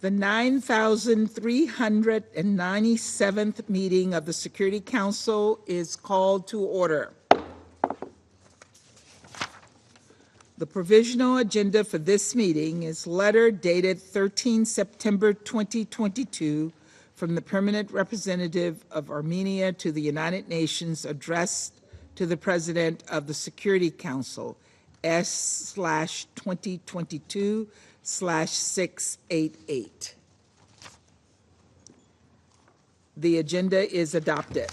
The 9,397th meeting of the Security Council is called to order. The provisional agenda for this meeting is letter dated 13 September 2022 from the Permanent Representative of Armenia to the United Nations addressed to the President of the Security Council, S/2022/688. The agenda is adopted.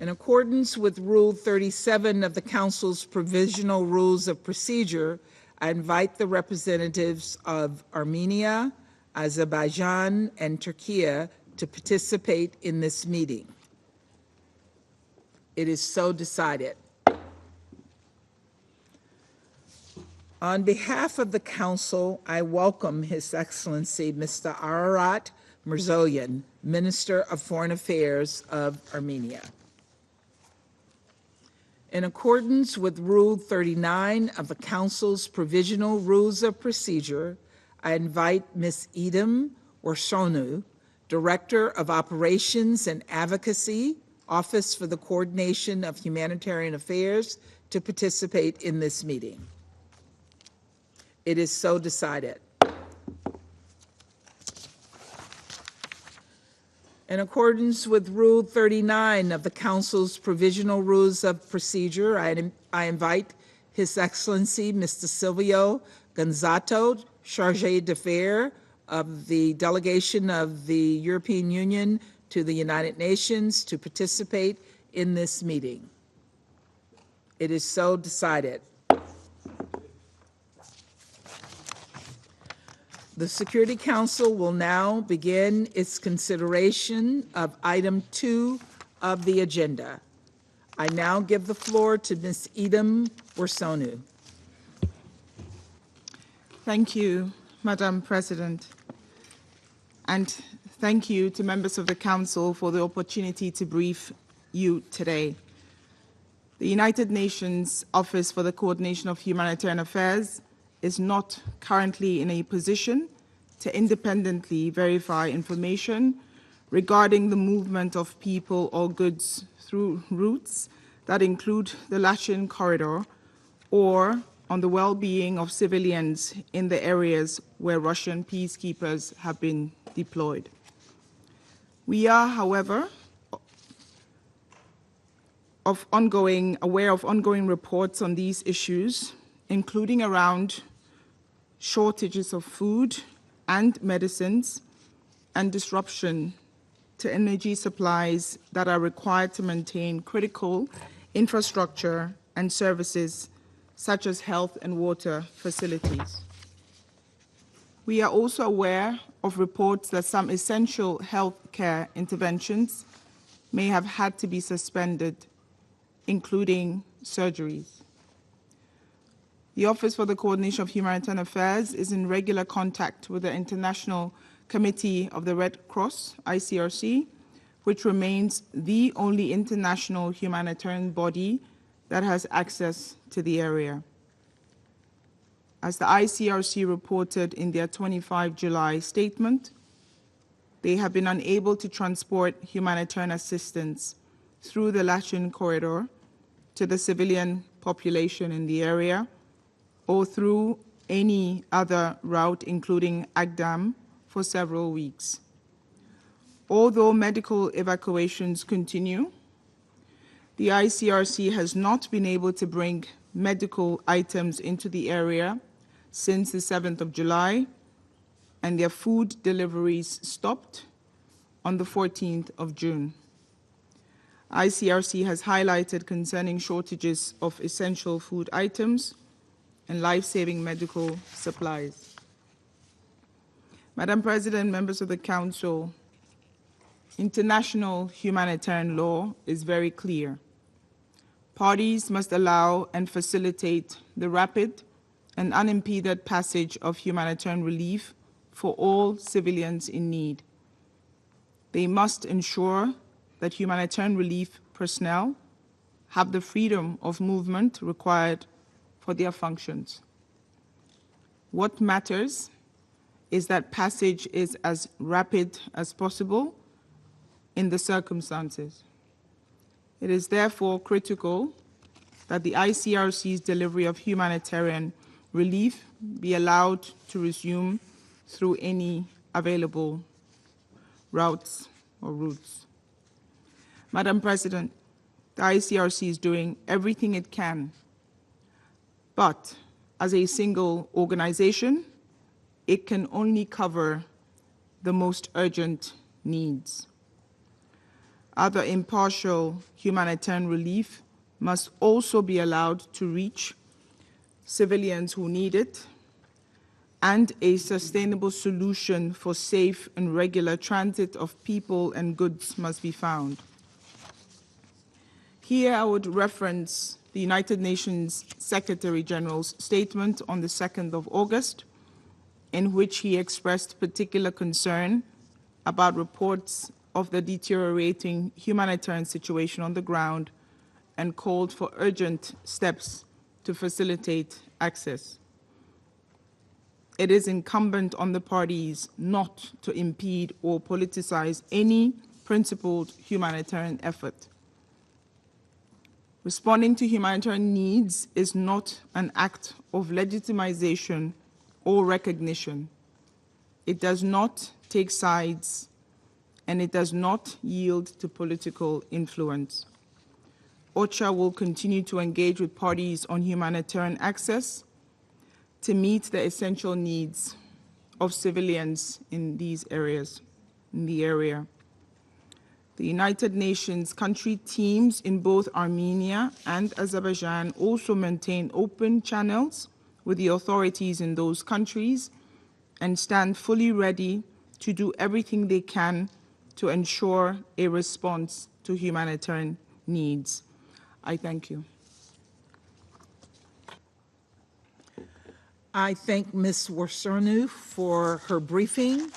In accordance with Rule 37 of the Council's Provisional Rules of Procedure, I invite the representatives of Armenia, Azerbaijan, and Turkey to participate in this meeting. It is so decided. On behalf of the Council, I welcome His Excellency Mr. Ararat Mirzoyan, Minister of Foreign Affairs of Armenia. In accordance with Rule 39 of the Council's Provisional Rules of Procedure, I invite Ms. Edem Warsonu, Director of Operations and Advocacy, Office for the Coordination of Humanitarian Affairs, to participate in this meeting. It is so decided. In accordance with Rule 39 of the Council's Provisional Rules of Procedure, I invite His Excellency Mr. Silvio Gonzato, Chargé d'Affaires of the Delegation of the European Union to the United Nations, to participate in this meeting. It is so decided. The Security Council will now begin its consideration of item 2 of the agenda. I now give the floor to Ms. Edem Warsonu. Thank you, Madam President. And thank you to members of the Council for the opportunity to brief you today. The United Nations Office for the Coordination of Humanitarian Affairs is not currently in a position to independently verify information regarding the movement of people or goods through routes that include the Lachin corridor or on the well-being of civilians in the areas where Russian peacekeepers have been deployed. We are, however, aware of ongoing reports on these issues, including around shortages of food and medicines and disruption to energy supplies that are required to maintain critical infrastructure and services such as health and water facilities. We are also aware of reports that some essential health care interventions may have had to be suspended, including surgeries. The Office for the Coordination of Humanitarian Affairs is in regular contact with the International Committee of the Red Cross, ICRC, which remains the only international humanitarian body that has access to the area. As the ICRC reported in their 25 July statement, they have been unable to transport humanitarian assistance through the Lachin corridor to the civilian population in the area or through any other route, including Agdam, for several weeks. Although medical evacuations continue, the ICRC has not been able to bring medical items into the area since the 7th of July, and their food deliveries stopped on the 14th of June. ICRC has highlighted concerning shortages of essential food items and life-saving medical supplies. Madam President, members of the Council, international humanitarian law is very clear. Parties must allow and facilitate the rapid and unimpeded passage of humanitarian relief for all civilians in need. They must ensure that humanitarian relief personnel have the freedom of movement required for their functions. What matters is that passage is as rapid as possible in the circumstances. It is therefore critical that the ICRC's delivery of humanitarian relief be allowed to resume through any available routes or routes. Madam President, the ICRC is doing everything it can, but as a single organization, it can only cover the most urgent needs. Other impartial humanitarian relief must also be allowed to reach civilians who need it, and a sustainable solution for safe and regular transit of people and goods must be found. Here I would reference the United Nations Secretary General's statement on the 2nd of August, in which he expressed particular concern about reports of the deteriorating humanitarian situation on the ground and called for urgent steps to facilitate access. It is incumbent on the parties not to impede or politicize any principled humanitarian effort. Responding to humanitarian needs is not an act of legitimization or recognition. It does not take sides, and it does not yield to political influence. OCHA will continue to engage with parties on humanitarian access to meet the essential needs of civilians in these areas, in the area. The United Nations country teams in both Armenia and Azerbaijan also maintain open channels with the authorities in those countries and stand fully ready to do everything they can to ensure a response to humanitarian needs. I thank you. I thank Ms. Warsornu for her briefing.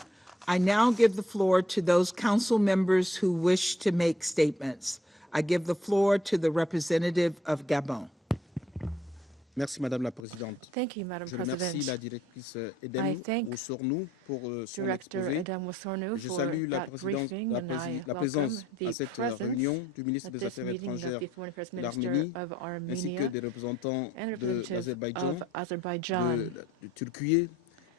I now give the floor to those council members who wish to make statements. I give the floor to the representative of Gabon. Merci Madame la Présidente. Thank you, Madam Je remercie la President. directrice I Edem thank Warsornu pour son Director exposé. Edem Warsornu Je for salue la, that briefing, and I la welcome présence the à cette presence réunion du ministre at des this Affaires meeting étrangères of the Foreign Affairs de Minister l'Arménie, of ainsi que Armenia des représentants and de representative l'Azerbaïdjan, of Azerbaijan de Turquie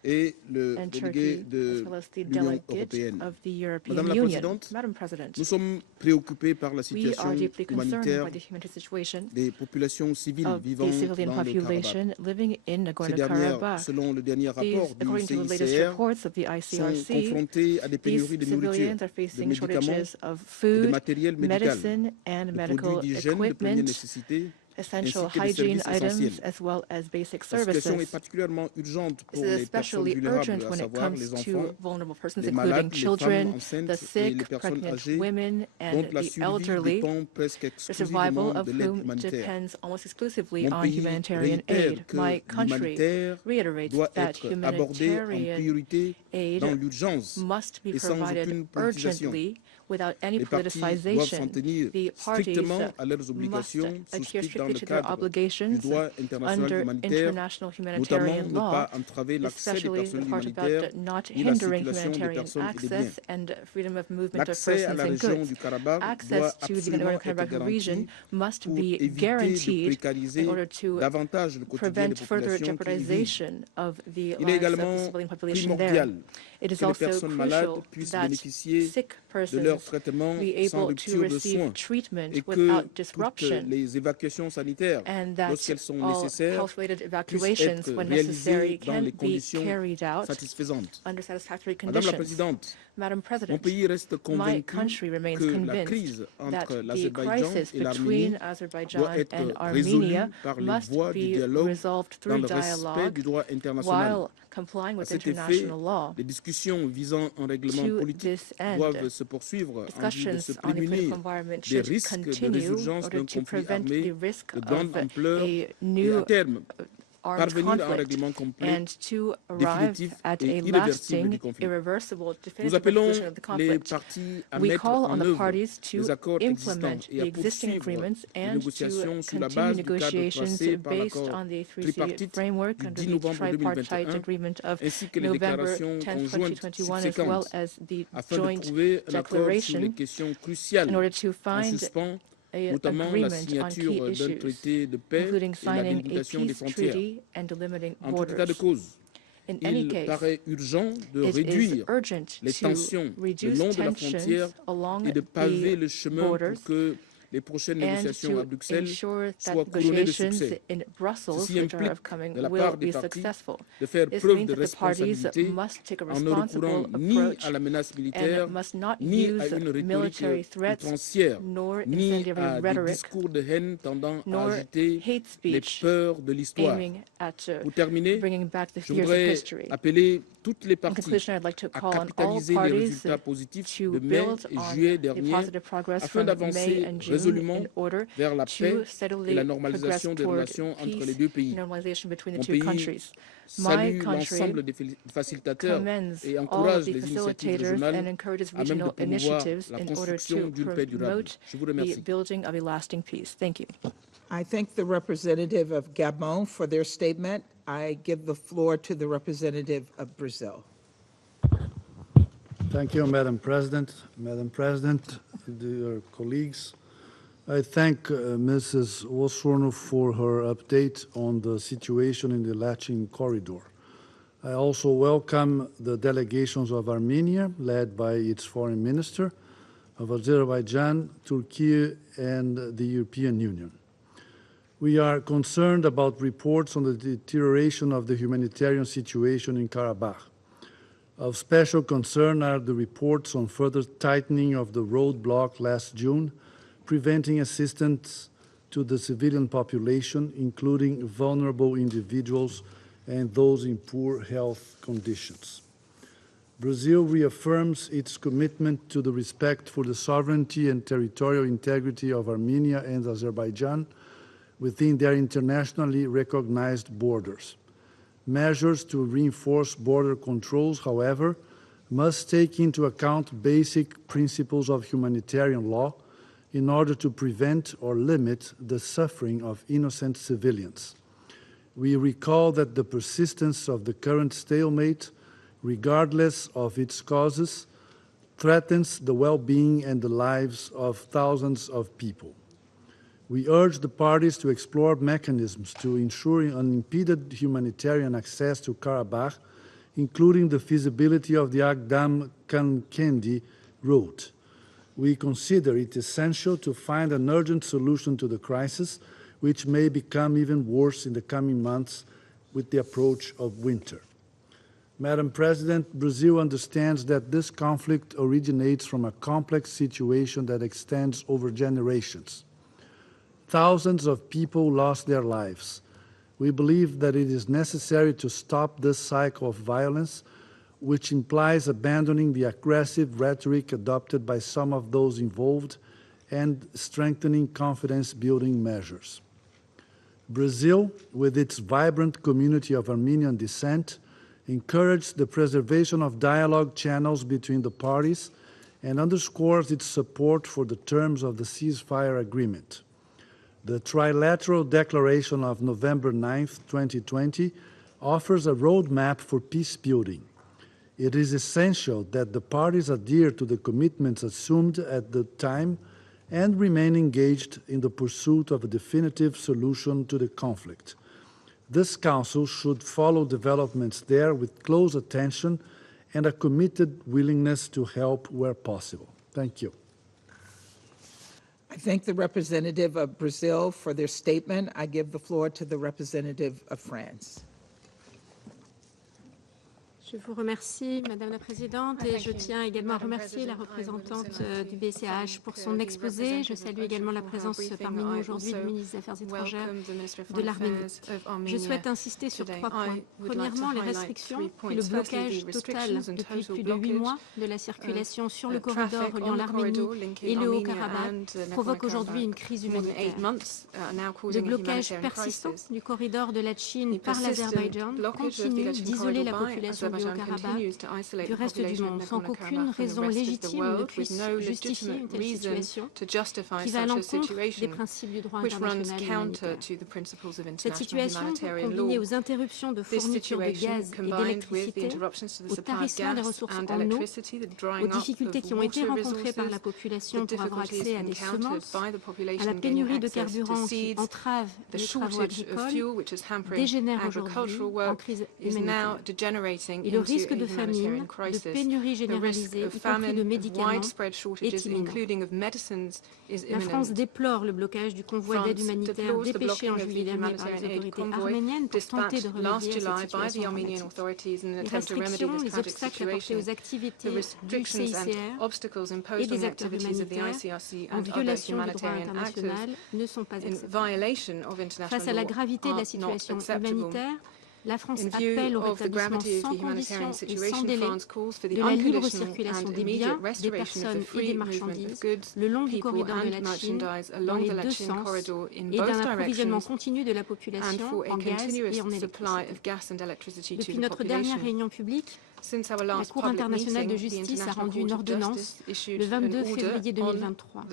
et le and délégué Turkey, de as well as the l'Union delegate européenne. of the European Madame la Union. Présidente, Madam President, nous sommes préoccupés par la we situation are deeply concerned humanitaire by the humanitarian situation des populations civiles of the vivant civilian dans le Karabakh. population living in Ces dernières, Nagorno-Karabakh. selon le dernier These, rapport du according to the latest CICR, reports of the sont ICRC, confrontés à des these pénuries de nourriture, civilians are de facing médicaments shortages of et de food, matériel médical, medicine, and de medical produits d'hygiène de première equipment, nécessité, essential ainsi que de hygiene services items, essentiels. as well as basic La situation est services. particulièrement urgente This pour is les personnes especially vulnérables, urgent à when it savoir comes les enfants, to vulnerable persons, les including malades, les femmes children, enceintes the et sick, les personnes pregnant âgées, women, dont and la the survie elderly, dépend presque the survival exclusivement of de l'aide whom humanitaire. depends almost exclusively Mon on pays humanitarian réitère aid. que My country l'humanitaire reiterates doit that être abordé en humanitarian priorité dans aid l'urgence must be et sans provided aucune politisation. urgently without any Les partis doivent s'en politicization. tenir The parties strictement à leurs must obligations adhere souscrites dans strictly le to their cadre du obligations droit international under humanitaire, international notamment humanitarian ne law, pas entraver l'accès des especially the personnels part humanitaires about not ni la hindering circulation des humanitarian personnes et des biens. access and freedom of movement of L'accès à persons la and région goods. du Karabakh doit Access to the absolument être Nagorno-Karabakh region garanti must pour be éviter de guaranteed in précariser order to davantage le quotidien des prevent further populations qui y vivent. jeopardization of the Il est lives of the également civilian population there. primordial It is que les also personnes malades crucial puissent that bénéficier sick de leur persons traitement be sans able to rupture de receive soins treatment et que without toutes disruption, les évacuations sanitaires, and that lorsqu'elles sont all nécessaires, health-related puissent evacuations, être when réalisées necessary, dans can les be conditions carried out satisfaisantes. under satisfactory Madame la conditions. Présidente, Madam mon President, pays reste my convaincu country remains que la convinced crise that entre the l'Azerbaïdjan crisis et l'Arménie between doit Azerbaijan être and résolue Armenia par les must voies du be dialogue resolved dans through le respect dialogue du droit international. while complying À with cet effet, international law. les discussions visant un règlement To politique this end, doivent se poursuivre en vue de discussions se on the political prémunir environment des should risques de continue in résurgence order d'un to conflit prevent armé the risk de grande of ampleur a et à new terme armed parvenir à un conflict règlement complet, and to arrive définitif at et a irréversible lasting, du conflit. irreversible, Nous definitive appelons resolution of the les conflict. parties à We mettre call en on the œuvre parties les to accords existants implement et the à existing poursuivre agreements les and to négociations sur la continue base du cadre negotiations tracé par based l'accord on the 3C tripartite framework du under 10 the novembre tripartite 2021, agreement of ainsi que les November déclarations 10, conjointes 2021, as well subséquentes, as the afin de joint trouver un accord sur les declaration questions in cruciales order to en find suspens, an notamment la agreement on key signature d'un issues, traité de paix including et la signing a délimitation des peace frontières. treaty and delimiting En tout état de borders. cause, In any il case, paraît urgent de it is réduire urgent les to tensions le reduce long de la frontière tensions along et de paver the le chemin borders pour que les prochaines and négociations à to Bruxelles ensure that soient couronnées de negotiations succès. in Brussels, Ceci which are implique upcoming, de la will part des be parties successful. de faire This preuve means de that the parties responsabilité must take a en ne recourant responsible ni approach à la menace militaire, and must not ni à use une rhétorique military threats, outrancière, nor ni incendiary à des rhetoric, discours de haine tendant à nor agiter hate les speech peurs de l'histoire. aiming at Pour terminer, bringing back the je fears of voudrais history. appeler toutes les In parties conclusion, I'd like to à call on all capitaliser les parties résultats positifs to de mai build et on juillet the dernier positive progress afin from May d'avancer and June résolument in order vers la paix to et steadily la progress normalisation des toward relations entre les peace deux pays. and normalization between the Mon two pays countries. My salue country l'ensemble des facilitateurs commends et all of encourage the les initiatives facilitators and régionales encourages à même de regional promouvoir initiatives la in order construction to d'une paix durable. promote Je vous the remercie. building of a lasting peace. Thank you. I thank the representative of Gabon for their statement. I give the floor to the representative of Brazil. Thank you, Madam President. Madam President, dear colleagues, I thank Mrs. Osorno for her update on the situation in the Lachin corridor. I also welcome the delegations of Armenia, led by its foreign minister, of Azerbaijan, Turkey, and the European Union. We are concerned about reports on the deterioration of the humanitarian situation in Karabakh. Of special concern are the reports on further tightening of the roadblock last June, preventing assistance to the civilian population, including vulnerable individuals and those in poor health conditions. Brazil reaffirms its commitment to the respect for the sovereignty and territorial integrity of Armenia and Azerbaijan within their internationally recognized borders. Measures to reinforce border controls, however, must take into account basic principles of humanitarian law in order to prevent or limit the suffering of innocent civilians. We recall that the persistence of the current stalemate, regardless of its causes, threatens the well-being and the lives of thousands of people. We urge the parties to explore mechanisms to ensure unimpeded humanitarian access to Karabakh, including the feasibility of the Agdam-Kankendi route. We consider it essential to find an urgent solution to the crisis, which may become even worse in the coming months with the approach of winter. Madam President, Brazil understands that this conflict originates from a complex situation that extends over generations. Thousands of people lost their lives. We believe that it is necessary to stop this cycle of violence, which implies abandoning the aggressive rhetoric adopted by some of those involved and strengthening confidence-building measures. Brazil, with its vibrant community of Armenian descent, encouraged the preservation of dialogue channels between the parties and underscores its support for the terms of the ceasefire agreement. The Trilateral Declaration of November 9, 2020, offers a roadmap for peace building. It is essential that the parties adhere to the commitments assumed at the time and remain engaged in the pursuit of a definitive solution to the conflict. This Council should follow developments there with close attention and a committed willingness to help where possible. Thank you. I thank the representative of Brazil for their statement. I give the floor to the representative of France. Je vous remercie, Madame la Présidente, et je tiens également à remercier la représentante du BCAH pour son exposé. Je salue également la présence parmi nous aujourd'hui du ministre des Affaires étrangères de l'Arménie. Je souhaite insister sur 3 points. Premièrement, les restrictions et le blocage total depuis plus de 8 mois de la circulation sur le corridor reliant l'Arménie et le Haut-Karabakh provoquent aujourd'hui une crise humanitaire. Le blocage persistant du corridor de la Chine par l'Azerbaïdjan continue d'isoler la population du Haut-Karabakh du reste du monde, sans qu'aucune raison légitime ne puisse justifier une telle situation qui va à l'encontre des principes du droit international humanitaire. Cette situation, combinée aux interruptions de fourniture de gaz et d'électricité, au tarissement des ressources en eau, aux difficultés qui ont été rencontrées par la population pour avoir accès à des semences, à la pénurie de carburant qui entrave les travaux agricoles, dégénère aujourd'hui en crise humanitaire. Et le risque de famine, de pénurie généralisée, y compris de médicaments, est imminent. La France déplore le blocage du convoi d'aide humanitaire dépêché en juillet dernier par les autorités arméniennes pour tenter de remédier à cette situation dramatique. Les restrictions, les obstacles apportés aux activités du CICR et des acteurs humanitaires en violation du droit international ne sont pas acceptables. Face à la gravité de la situation humanitaire, la France appelle au rétablissement sans condition et sans délai de la libre circulation des biens, des personnes et des marchandises le long du corridor de la Chine dans les 2 sens et d'un approvisionnement continu de la population en gaz et en électricité. Depuis notre dernière réunion publique, la Cour internationale de justice a rendu une ordonnance le 22 février 2023.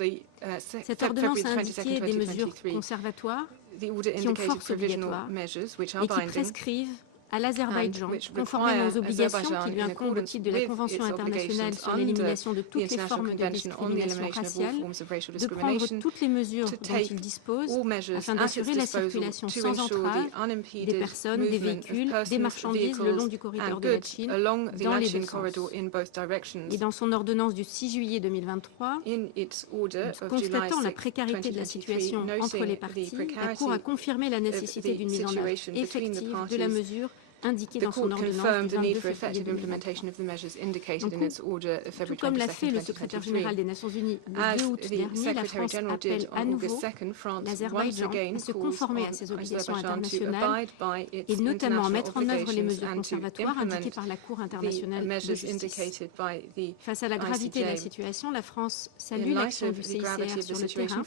Cette ordonnance a indiqué des mesures conservatoires qui ont force obligatoire et qui prescrivent à l'Azerbaïdjan, conformément aux obligations qui lui incombent au titre de la Convention internationale sur l'élimination de toutes les formes de discrimination raciale, de prendre toutes les mesures dont il dispose afin d'assurer la circulation sans entrave des personnes, des véhicules, des marchandises le long du corridor de la Chine dans les 2 sens. Et dans son ordonnance du 6 juillet 2023, constatant la précarité de la situation entre les parties, la Cour a confirmé la nécessité d'une mise en œuvre effective de la mesure indiqué dans son ordonnance du 22 février 2023. Tout comme l'a fait le secrétaire général des Nations Unies le 2 août dernier, la France appelle à nouveau l'Azerbaïdjan à se conformer à ses obligations internationales et notamment à mettre en œuvre les mesures conservatoires indiquées par la Cour internationale de justice. Face à la gravité de la situation, la France salue l'action du CICR sur le terrain.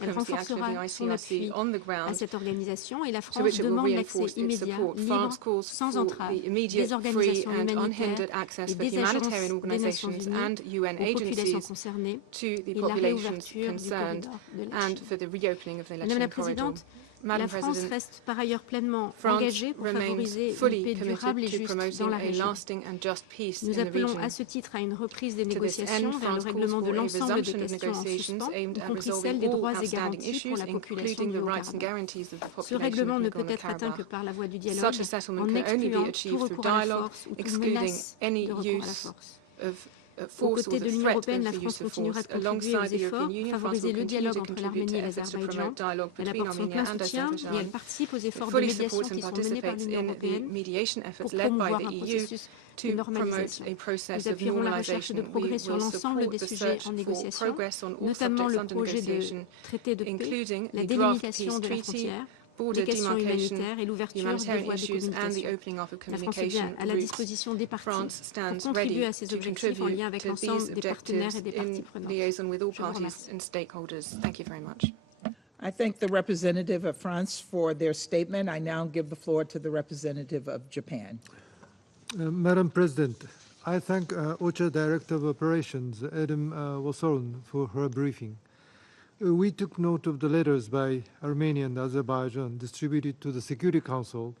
Elle renforcera son appui à cette organisation et la France demande l'accès immédiat, libre, sans entrave des organisations humanitaires et des agences des Nations Unies aux populations concernées et la réouverture du corridor de la Chine. Madame la Présidente, la France reste par ailleurs pleinement engagée pour favoriser une paix durable et juste dans la région. Nous appelons à ce titre à une reprise des négociations vers le règlement de l'ensemble des questions en suspens, y compris celle des droits et garanties pour la population du Haut-Karabakh. Ce règlement ne peut être atteint que par la voie du dialogue, en excluant tout recours à la force ou toute menace de recours à la force. Aux côtés de l'Union européenne, la France continuera de contribuer aux efforts, favoriser le dialogue entre l'Arménie et l'Azerbaïdjan. Elle apporte son plein soutien et elle participe aux efforts de médiation qui sont menés par l'Union européenne pour promouvoir un processus de normalisation. Nous appuierons la recherche de progrès sur l'ensemble des sujets en négociation, notamment le projet de traité de paix, la délimitation de la frontière, les questions humanitaires et l'ouverture des voies de communication. La France est bien à la disposition des parties pour contribuer à ces objectifs en lien avec l'ensemble des partenaires et des parties prenantes. Je vous remercie. I thank the representative of France for their statement. I now give the floor to the representative of Japan. Madam President, I thank OCHA Director of Operations, Adam Wasorn, for her briefing. We took note of the letters by Armenia and Azerbaijan distributed to the Security Council.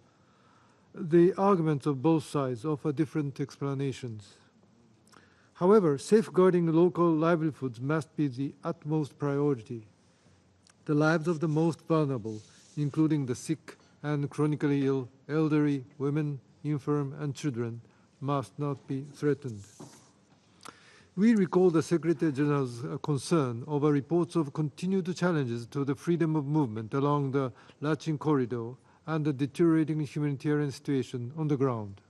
The arguments of both sides offer different explanations. However, safeguarding local livelihoods must be the utmost priority. The lives of the most vulnerable, including the sick and chronically ill, elderly, women, infirm, and children, must not be threatened. We recall the Secretary General's concern over reports of continued challenges to the freedom of movement along the Lachin corridor and the deteriorating humanitarian situation on the ground.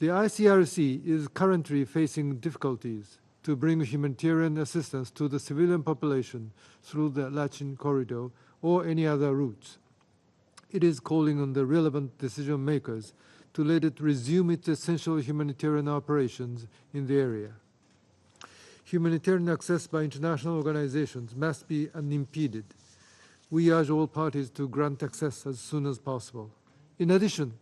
The ICRC is currently facing difficulties to bring humanitarian assistance to the civilian population through the Lachin corridor or any other routes. It is calling on the relevant decision makers to let it resume its essential humanitarian operations in the area. Humanitarian access by international organizations must be unimpeded. We urge all parties to grant access as soon as possible. In addition,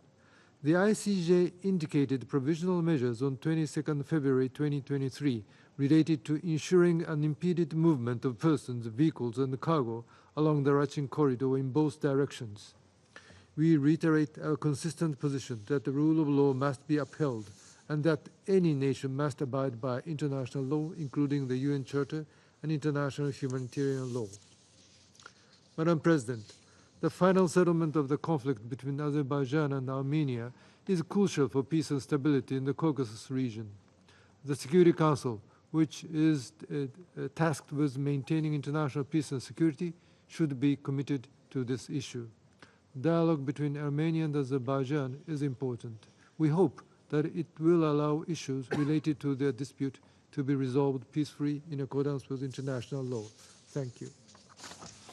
the ICJ indicated provisional measures on 22nd February 2023 related to ensuring unimpeded movement of persons, vehicles, and cargo along the Lachin corridor in both directions. We reiterate our consistent position that the rule of law must be upheld and that any nation must abide by international law, including the UN Charter and international humanitarian law. Madam President, the final settlement of the conflict between Azerbaijan and Armenia is crucial for peace and stability in the Caucasus region. The Security Council, which is tasked with maintaining international peace and security, should be committed to this issue. Dialogue between Armenia and Azerbaijan is important. We hope that it will allow issues related to their dispute to be resolved peacefully in accordance with international law. Thank you.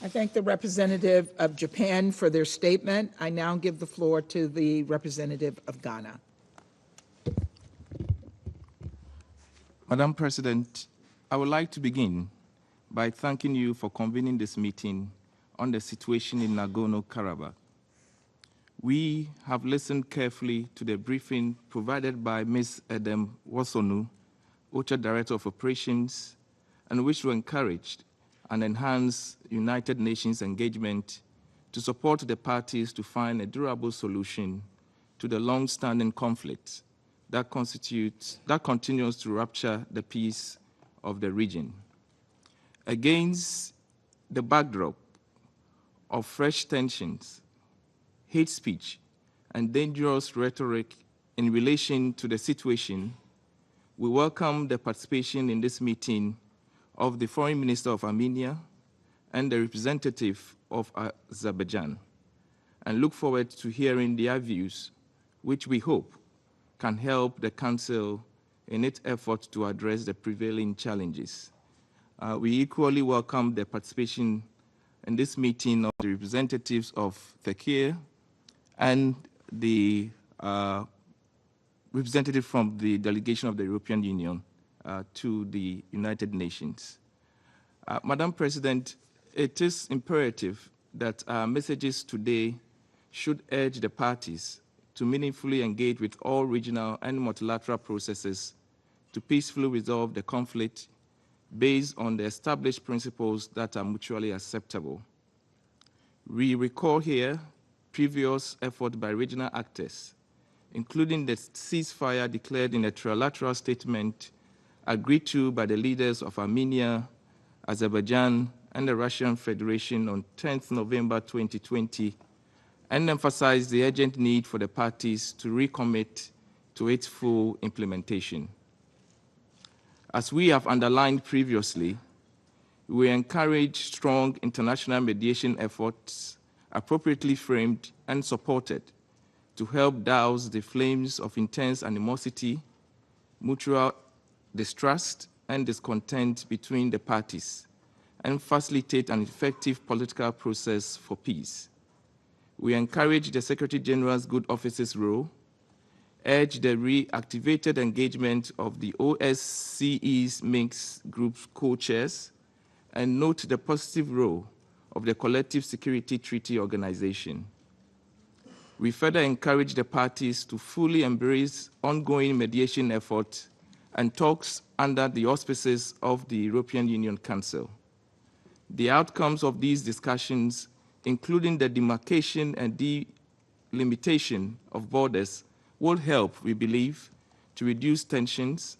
I thank the representative of Japan for their statement. I now give the floor to the representative of Ghana. Madam President, I would like to begin by thanking you for convening this meeting on the situation in Nagorno-Karabakh. We have listened carefully to the briefing provided by Ms. Edem Wasonu, OCHA Director of Operations, and which were encouraged and enhance United Nations engagement to support the parties to find a durable solution to the long-standing conflict that continues to rupture the peace of the region. Against the backdrop of fresh tensions, hate speech, and dangerous rhetoric in relation to the situation, we welcome the participation in this meeting of the Foreign Minister of Armenia and the representative of Azerbaijan, and look forward to hearing their views, which we hope can help the Council in its effort to address the prevailing challenges. We equally welcome the participation in this meeting of the representatives of Turkey and the representative from the delegation of the European Union to the United Nations. Madam President, it is imperative that our messages today should urge the parties to meaningfully engage with all regional and multilateral processes to peacefully resolve the conflict based on the established principles that are mutually acceptable. We recall here previous effort by regional actors, including the ceasefire declared in a trilateral statement agreed to by the leaders of Armenia, Azerbaijan, and the Russian Federation on 10th November 2020, and emphasized the urgent need for the parties to recommit to its full implementation. As we have underlined previously, we encourage strong international mediation efforts appropriately framed and supported to help douse the flames of intense animosity, mutual distrust, and discontent between the parties, and facilitate an effective political process for peace. We encourage the Secretary General's Good Office's role, urge the reactivated engagement of the OSCE's Minsk Group's co-chairs, and note the positive role of the Collective Security Treaty Organization. We further encourage the parties to fully embrace ongoing mediation efforts and talks under the auspices of the European Union Council. The outcomes of these discussions, including the demarcation and delimitation of borders, will help, we believe, to reduce tensions,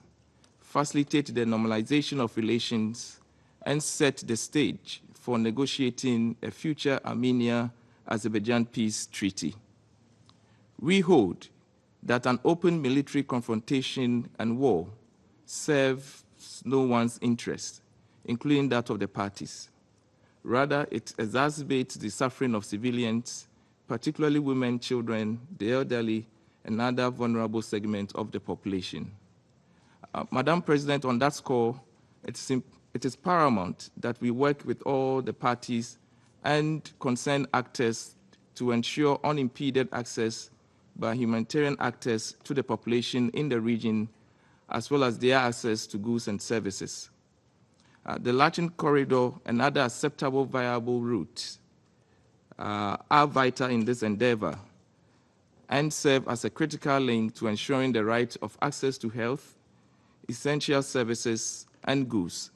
facilitate the normalization of relations, and set the stage for negotiating a future Armenia-Azerbaijan peace treaty. We hold that an open military confrontation and war serves no one's interest, including that of the parties. Rather, it exacerbates the suffering of civilians, particularly women, children, the elderly, another vulnerable segment of the population. Madam President, on that score, it is paramount that we work with all the parties and concerned actors to ensure unimpeded access by humanitarian actors to the population in the region, as well as their access to goods and services. The Latin corridor and other acceptable viable routes are vital in this endeavor and serve as a critical link to ensuring the right of access to health, essential services and goods,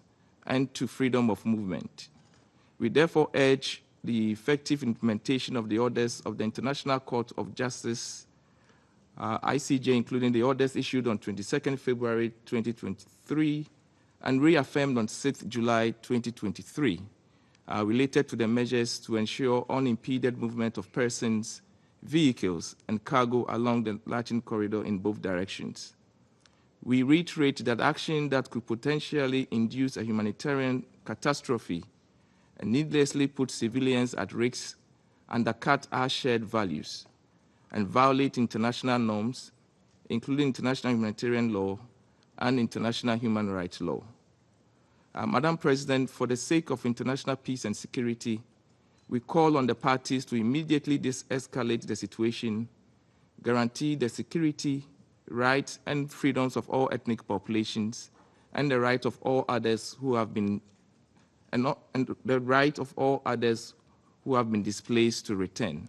and to freedom of movement. We therefore urge the effective implementation of the orders of the International Court of Justice, ICJ, including the orders issued on 22nd February 2023 and reaffirmed on 6th July 2023, related to the measures to ensure unimpeded movement of persons, vehicles, and cargo along the Latin corridor in both directions. We reiterate that action that could potentially induce a humanitarian catastrophe and needlessly put civilians at risk undercut our shared values and violate international norms, including international humanitarian law and international human rights law. Madam President, for the sake of international peace and security, we call on the parties to immediately de-escalate the situation, guarantee the security, rights, and freedoms of all ethnic populations, and the right of all others who have been displaced to return.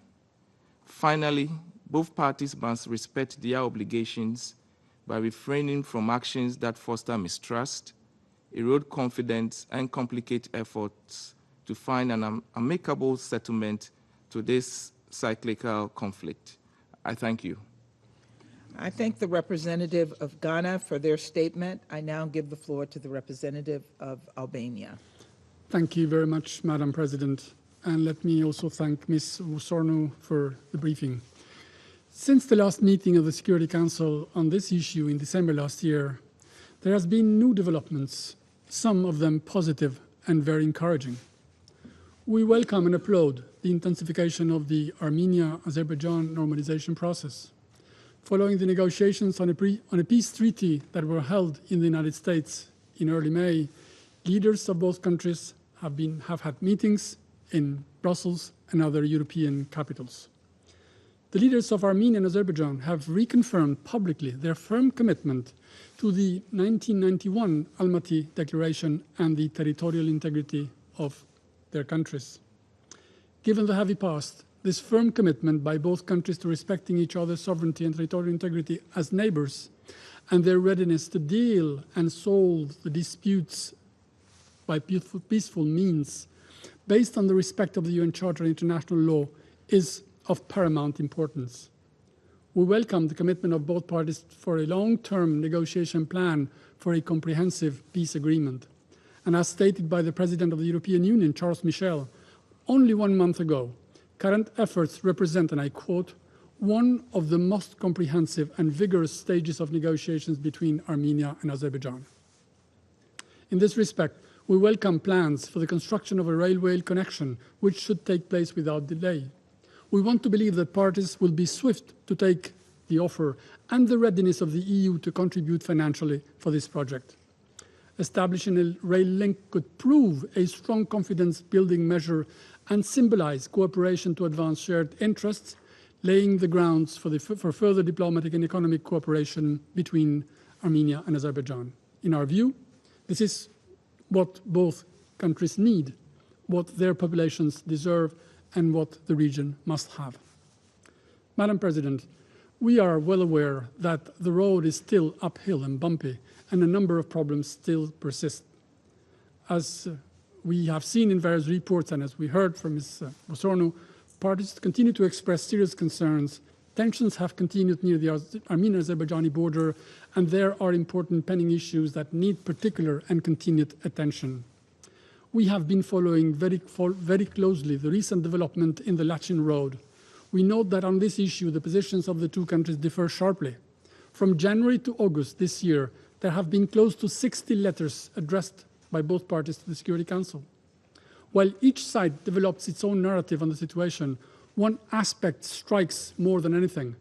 Finally, both parties must respect their obligations by refraining from actions that foster mistrust, erode confidence, and complicate efforts to find an amicable settlement to this cyclical conflict. I thank you. I thank the representative of Ghana for their statement. I now give the floor to the representative of Albania. Thank you very much, Madam President. And let me also thank Ms. Wosornou for the briefing. Since the last meeting of the Security Council on this issue in December last year, there has been new developments, some of them positive and very encouraging. We welcome and applaud the intensification of the Armenia-Azerbaijan normalization process. Following the negotiations on a peace treaty that were held in the United States in early May, leaders of both countries have had meetings in Brussels and other European capitals. The leaders of Armenia and Azerbaijan have reconfirmed publicly their firm commitment to the 1991 Almaty Declaration and the territorial integrity of their countries. Given the heavy past, this firm commitment by both countries to respecting each other's sovereignty and territorial integrity as neighbors, and their readiness to deal and solve the disputes by peaceful means, based on the respect of the UN Charter and international law, is of paramount importance. We welcome the commitment of both parties for a long-term negotiation plan for a comprehensive peace agreement. And as stated by the President of the European Union, Charles Michel, only 1 month ago, current efforts represent, and I quote, one of the most comprehensive and vigorous stages of negotiations between Armenia and Azerbaijan. In this respect, we welcome plans for the construction of a railway connection, which should take place without delay. We want to believe that parties will be swift to take the offer and the readiness of the EU to contribute financially for this project. Establishing a rail link could prove a strong confidence-building measure and symbolize cooperation to advance shared interests, laying the grounds for further diplomatic and economic cooperation between Armenia and Azerbaijan. In our view, this is what both countries need, what their populations deserve, and what the region must have. Madam President, we are well aware that the road is still uphill and bumpy, and a number of problems still persist. As we have seen in various reports, and as we heard from Ms. Wosornou, parties continue to express serious concerns. Tensions have continued near the Armenian-Azerbaijani border, and there are important pending issues that need particular and continued attention. We have been following very closely the recent development in the Lachin Road. We note that on this issue, the positions of the two countries differ sharply. From January to August this year, there have been close to 60 letters addressed by both parties to the Security Council. While each side develops its own narrative on the situation, one aspect strikes more than anything: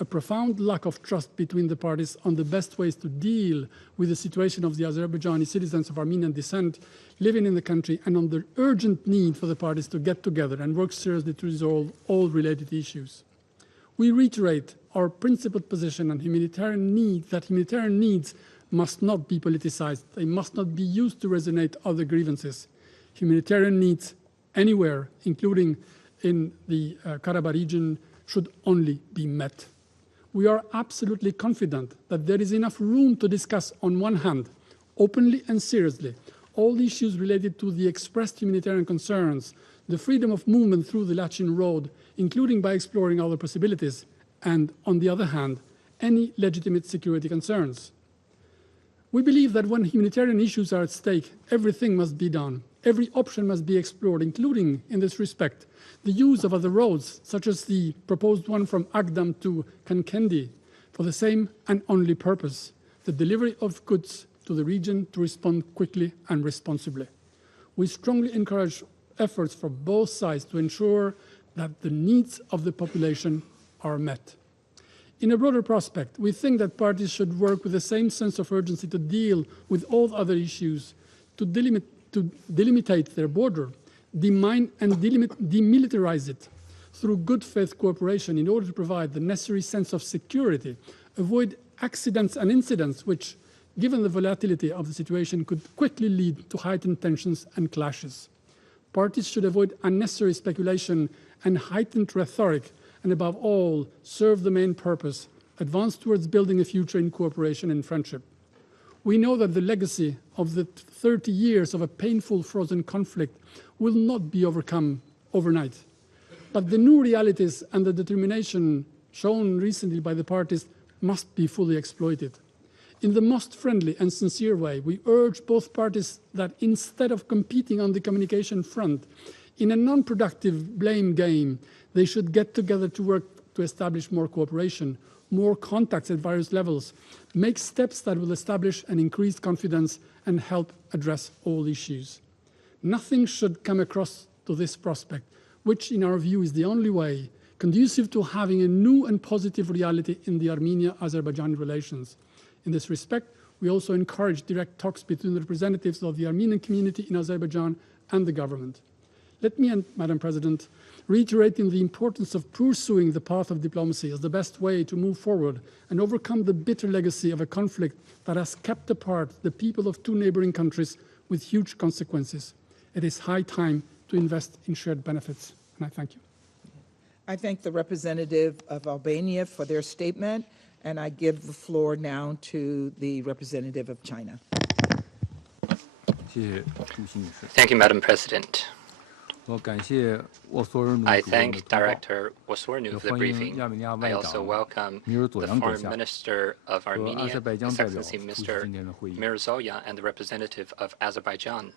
a profound lack of trust between the parties on the best ways to deal with the situation of the Azerbaijani citizens of Armenian descent living in the country, and on the urgent need for the parties to get together and work seriously to resolve all related issues. We reiterate our principled position on humanitarian needs must not be politicized. They must not be used to resonate other grievances. Humanitarian needs anywhere, including in the Karabakh region, should only be met. We are absolutely confident that there is enough room to discuss, on one hand, openly and seriously, all issues related to the expressed humanitarian concerns, the freedom of movement through the Lachin Road, including by exploring other possibilities, and, on the other hand, any legitimate security concerns. We believe that when humanitarian issues are at stake, everything must be done. Every option must be explored, including, in this respect, the use of other roads, such as the proposed one from Agdam to Kankendi, for the same and only purpose, the delivery of goods to the region to respond quickly and responsibly. We strongly encourage efforts from both sides to ensure that the needs of the population are met. In a broader prospect, we think that parties should work with the same sense of urgency to deal with all other issues, to delimitate their border, demine and demilitarize it through good faith cooperation in order to provide the necessary sense of security, avoid accidents and incidents which, given the volatility of the situation, could quickly lead to heightened tensions and clashes. Parties should avoid unnecessary speculation and heightened rhetoric, and above all, serve the main purpose, advance towards building a future in cooperation and friendship. We know that the legacy of the 30 years of a painful frozen conflict will not be overcome overnight. But the new realities and the determination shown recently by the parties must be fully exploited. In the most friendly and sincere way, we urge both parties that instead of competing on the communication front in a non-productive blame game, they should get together to work to establish more cooperation, more contacts at various levels, make steps that will establish an increased confidence and help address all issues. Nothing should come across to this prospect, which in our view is the only way conducive to having a new and positive reality in the Armenia-Azerbaijani relations. In this respect, we also encourage direct talks between the representatives of the Armenian community in Azerbaijan and the government. Let me end, Madam President, reiterating the importance of pursuing the path of diplomacy as the best way to move forward and overcome the bitter legacy of a conflict that has kept apart the people of two neighboring countries with huge consequences. It is high time to invest in shared benefits, and I thank you. I thank the representative of Albania for their statement, and I give the floor now to the representative of China. Thank you, Madam President. 我感谢沃索尔努 I 主任 thank 的通报， Director Wasornu for the 欢迎 briefing. 亚美尼亚 I 外 also 长 welcome 米尔佐 the 扬阁 Foreign 下 Minister of 和阿 Armenia, 塞拜 His 疆代表 Excellency 出席 Mr. 今天的会议。 Mirzoyan, and the representative of Azerbaijan.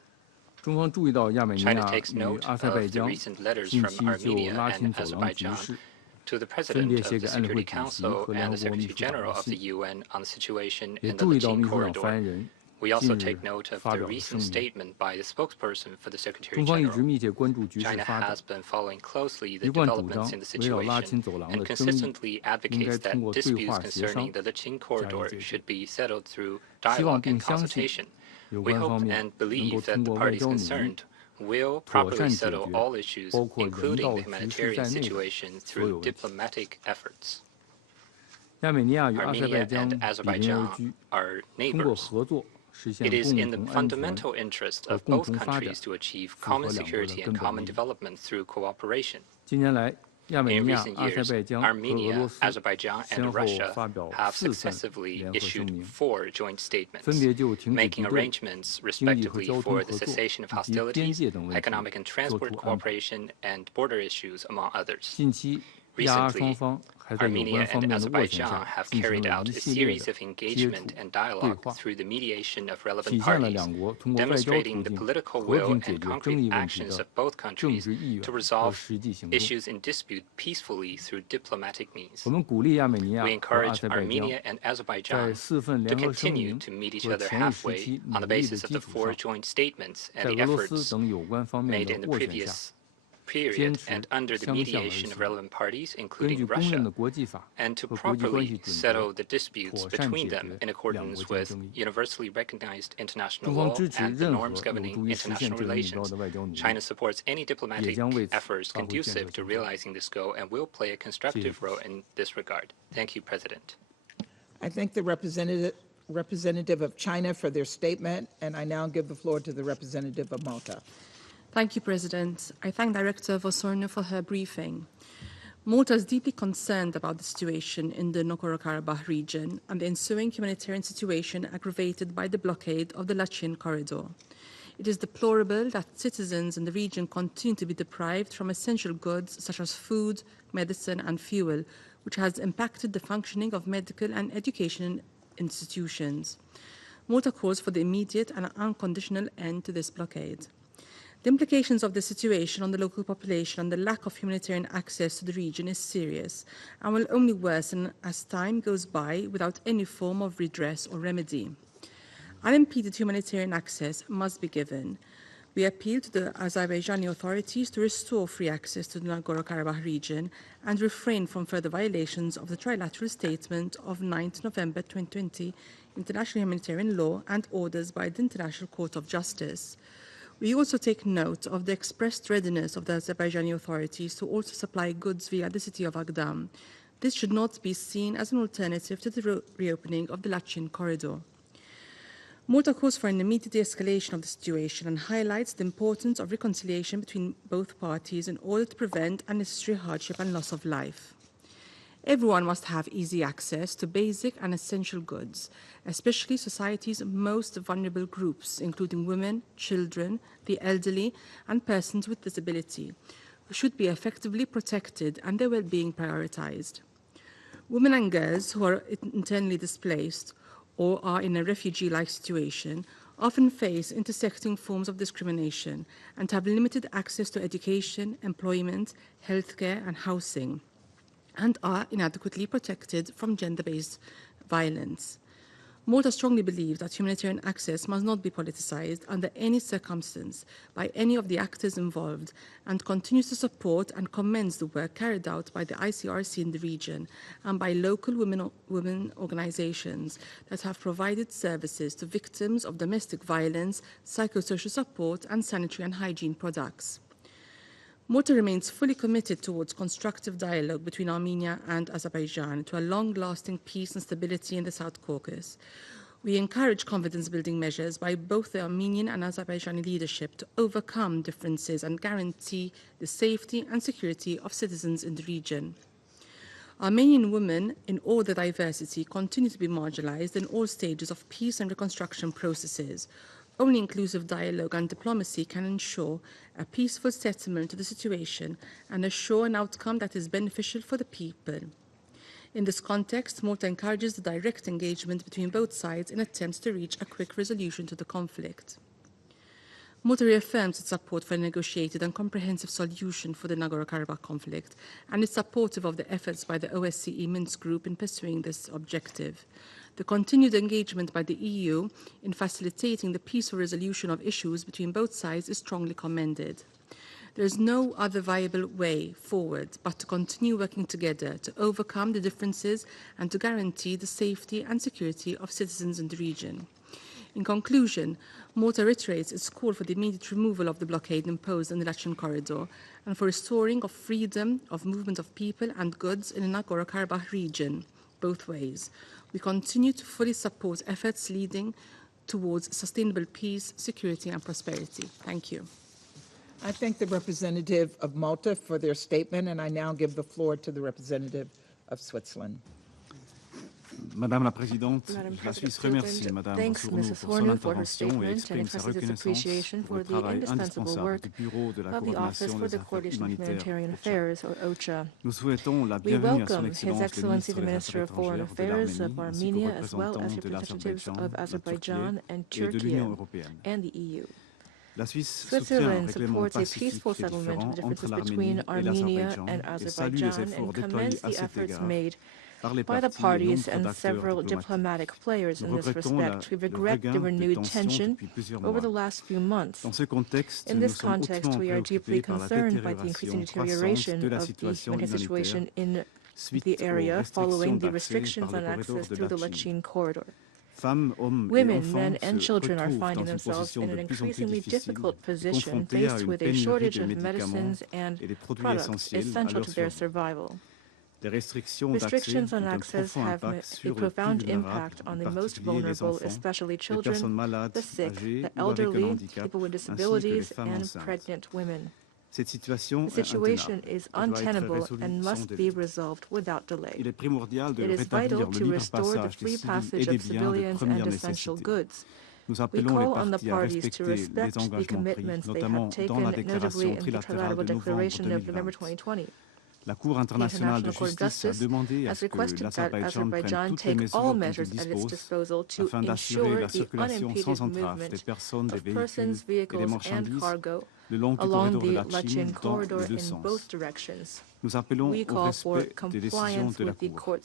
中方注意到亚美尼 China 亚 takes 与 note 阿塞 of 拜 the 疆 recent letters 近 from 期就 Armenia 拉 and 钦走廊局 Azerbaijan 势 to the 分 President 别 of 写 the 给安理会 Security 主席 Council 和联 and 合 the 国秘 Secretary 书长 General 的 of the 信， UN on the situation 也 in the 注意到 Lachin 秘书长发 corridor. 言人 We 近 also 日 take note of 发 the 表的 recent 声明。 statement by the spokesperson for the Secretary 中方一直 General. 密切关注局势 China 发展， has been following closely 一 the 贯主 developments 张 in the 围绕拉 situation 钦走廊 and 的争议 consistently 应该 advocates 通 that 过对 disputes 话协商 concerning the Lachin 加以 corridor 解决。 should be settled through 希望 dialogue 并 and 相信 consultation. 有 We 关 hope 方面 and 能够 believe 通 that the 过外 parties 交努力 concerned will 妥 properly 善解 settle 决 all issues, 包括人 including 道 the 局势 humanitarian 在内的 situation 所有 through 问题。 diplomatic efforts. 亚美尼亚与阿塞拜 Armenia 疆 and 比邻而 Azerbaijan 居， are 通过 neighbors. 合作实 It 现 is 共 in the 同安全 fundamental interest 和 of 共 both 同发展 countries to achieve 符合 common 两国的 security 根 and 本 common 利益。 development through cooperation. 近年来，亚美 In 尼亚、 recent 阿塞 years, 拜疆和俄罗 Armenia, 斯 Azerbaijan, 先 and 后 Russia 发表 have 4份 successively 联合声 issued 明， 4 joint statements, 分别就停止 making 敌对、 arrangements 经济和 respectively 交通 for 合 the 作 cessation of 以及边 hostilities, 界等问题 economic and 作 transport 出安排。 cooperation, and border issues, among others. 近期，亚阿双 Recently, 方还在有 Armenia 关方 and 面的斡旋 Azerbaijan 下 have 进行 carried 了 out 一 a 系列 series 的 of 接 engagement 触 and 对 dialogue 话， through the mediation of 体 relevant 现了 parties, 两国通过外交途 demonstrating the 径 political 和 will 平解 and 决争 concrete 议问题 actions 的 of both 政 countries 治意愿 to 和 resolve 实际行动。 issues in dispute peacefully through diplomatic means. 我们鼓励亚美尼亚 We 和阿 encourage 塞拜疆 Armenia and 在 Azerbaijan 4份 to 联合声 continue 明 to meet each 和 other 前一时 halfway 期 on 努 the 力的 basis of 基 the 础 4上， joint statements 在 and the 俄罗斯 efforts 等有关方面 made 的 in the 斡旋下， previous period and under the mediation of relevant parties, including Russia, and to properly settle the disputes between them in accordance with universally recognized international law and the norms governing international relations. China supports any diplomatic efforts conducive to realizing this goal and will play a constructive role in this regard. Thank you, President. I thank the representative of China for their statement, and I now give the floor to the representative of Malta. Thank you, President. I thank Director Vosorno for her briefing. Malta is deeply concerned about the situation in the Nagorno-Karabakh region and the ensuing humanitarian situation aggravated by the blockade of the Lachin corridor. It is deplorable that citizens in the region continue to be deprived from essential goods such as food, medicine, and fuel, which has impacted the functioning of medical and education institutions. Malta calls for the immediate and unconditional end to this blockade. The implications of the situation on the local population and the lack of humanitarian access to the region is serious and will only worsen as time goes by without any form of redress or remedy. Unimpeded humanitarian access must be given. We appeal to the Azerbaijani authorities to restore free access to the Nagorno-Karabakh region and refrain from further violations of the trilateral statement of 9 November 2020, international humanitarian law and orders by the International Court of Justice. We also take note of the expressed readiness of the Azerbaijani authorities to also supply goods via the city of Agdam. This should not be seen as an alternative to the reopening of the Lachin corridor. Malta calls for an immediate de-escalation of the situation and highlights the importance of reconciliation between both parties in order to prevent unnecessary hardship and loss of life. Everyone must have easy access to basic and essential goods, especially society's most vulnerable groups, including women, children, the elderly, and persons with disability, who should be effectively protected and their well-being prioritized. Women and girls who are internally displaced or are in a refugee-like situation often face intersecting forms of discrimination and have limited access to education, employment, healthcare, and housing, and are inadequately protected from gender-based violence. Malta strongly believes that humanitarian access must not be politicized under any circumstance by any of the actors involved and continues to support and commends the work carried out by the ICRC in the region and by local women organizations that have provided services to victims of domestic violence, psychosocial support, and sanitary and hygiene products. Malta remains fully committed towards constructive dialogue between Armenia and Azerbaijan to a long-lasting peace and stability in the South Caucasus. We encourage confidence-building measures by both the Armenian and Azerbaijani leadership to overcome differences and guarantee the safety and security of citizens in the region. Armenian women, in all their diversity, continue to be marginalized in all stages of peace and reconstruction processes. Only inclusive dialogue and diplomacy can ensure a peaceful settlement to the situation and assure an outcome that is beneficial for the people. In this context, Malta encourages the direct engagement between both sides in attempts to reach a quick resolution to the conflict. Malta reaffirms its support for a negotiated and comprehensive solution for the Nagorno-Karabakh conflict and is supportive of the efforts by the OSCE Minsk Group in pursuing this objective. The continued engagement by the EU in facilitating the peaceful resolution of issues between both sides is strongly commended. There is no other viable way forward but to continue working together to overcome the differences and to guarantee the safety and security of citizens in the region. In conclusion, Malta reiterates its call for the immediate removal of the blockade imposed on the Lachin corridor and for restoring of freedom of movement of people and goods in the Nagorno-Karabakh region, both ways. We continue to fully support efforts leading towards sustainable peace, security, and prosperity. Thank you. I thank the representative of Malta for their statement, and I now give the floor to the representative of Switzerland. Madame la Présidente, la Suisse remercie Madame thanks Vosorno Mrs. pour son Hornu for her intervention et statement and exprime sa expresses its reconnaissance appreciation pour for le the travail indispensable indispensable work du Bureau de la of the Office coordination for des the affaires Coordination of humanitaires Humanitarian OCHA. Affairs, or OCHA. Nous souhaitons la We bienvenue à son welcome His Excellence le Excellency the ministre des Minister Affaires of Foreign étrangères de Affairs of l'Arménie, ainsi qu'aux Armenia, as well as représentants de representatives l'Azerbaïdjan, of de la Azerbaijan Turquie and et de Turkey l'Union européenne. and the EU. La Suisse soutient un Switzerland règlement supports a pacifique peaceful des settlement différends of entre differences l'Arménie between et Armenia l'Azerbaïdjan and et salue les Azerbaijan efforts and déployés commends à the cet efforts égard made by the parties and several diplomatic players in this respect. We regret the renewed tension over the last few months. In this context, we are deeply concerned by the increasing deterioration of the human situation in the area following the restrictions on access through the Lachin corridor. Women, men, and children are finding themselves in an increasingly difficult position faced with a shortage of medicines and products essential to their survival. Restrictions on access have a profound impact on the most vulnerable, especially children, the sick, the elderly, people with disabilities, and pregnant women. The situation is untenable and must be resolved without delay. It is vital to restore the free passage of civilians and essential goods. We call on the parties to respect the commitments they have taken, notably in the Trilateral Declaration of November 2020. La Cour internationale de justice a demandé à ce que l'Azerbaïdjan prenne toutes les mesures dont il dispose afin d'assurer la circulation sans entrave des personnes, des véhicules et des marchandises le long du corridor de Lachin dans les deux sens. Nous appelons au respect des décisions de la Cour.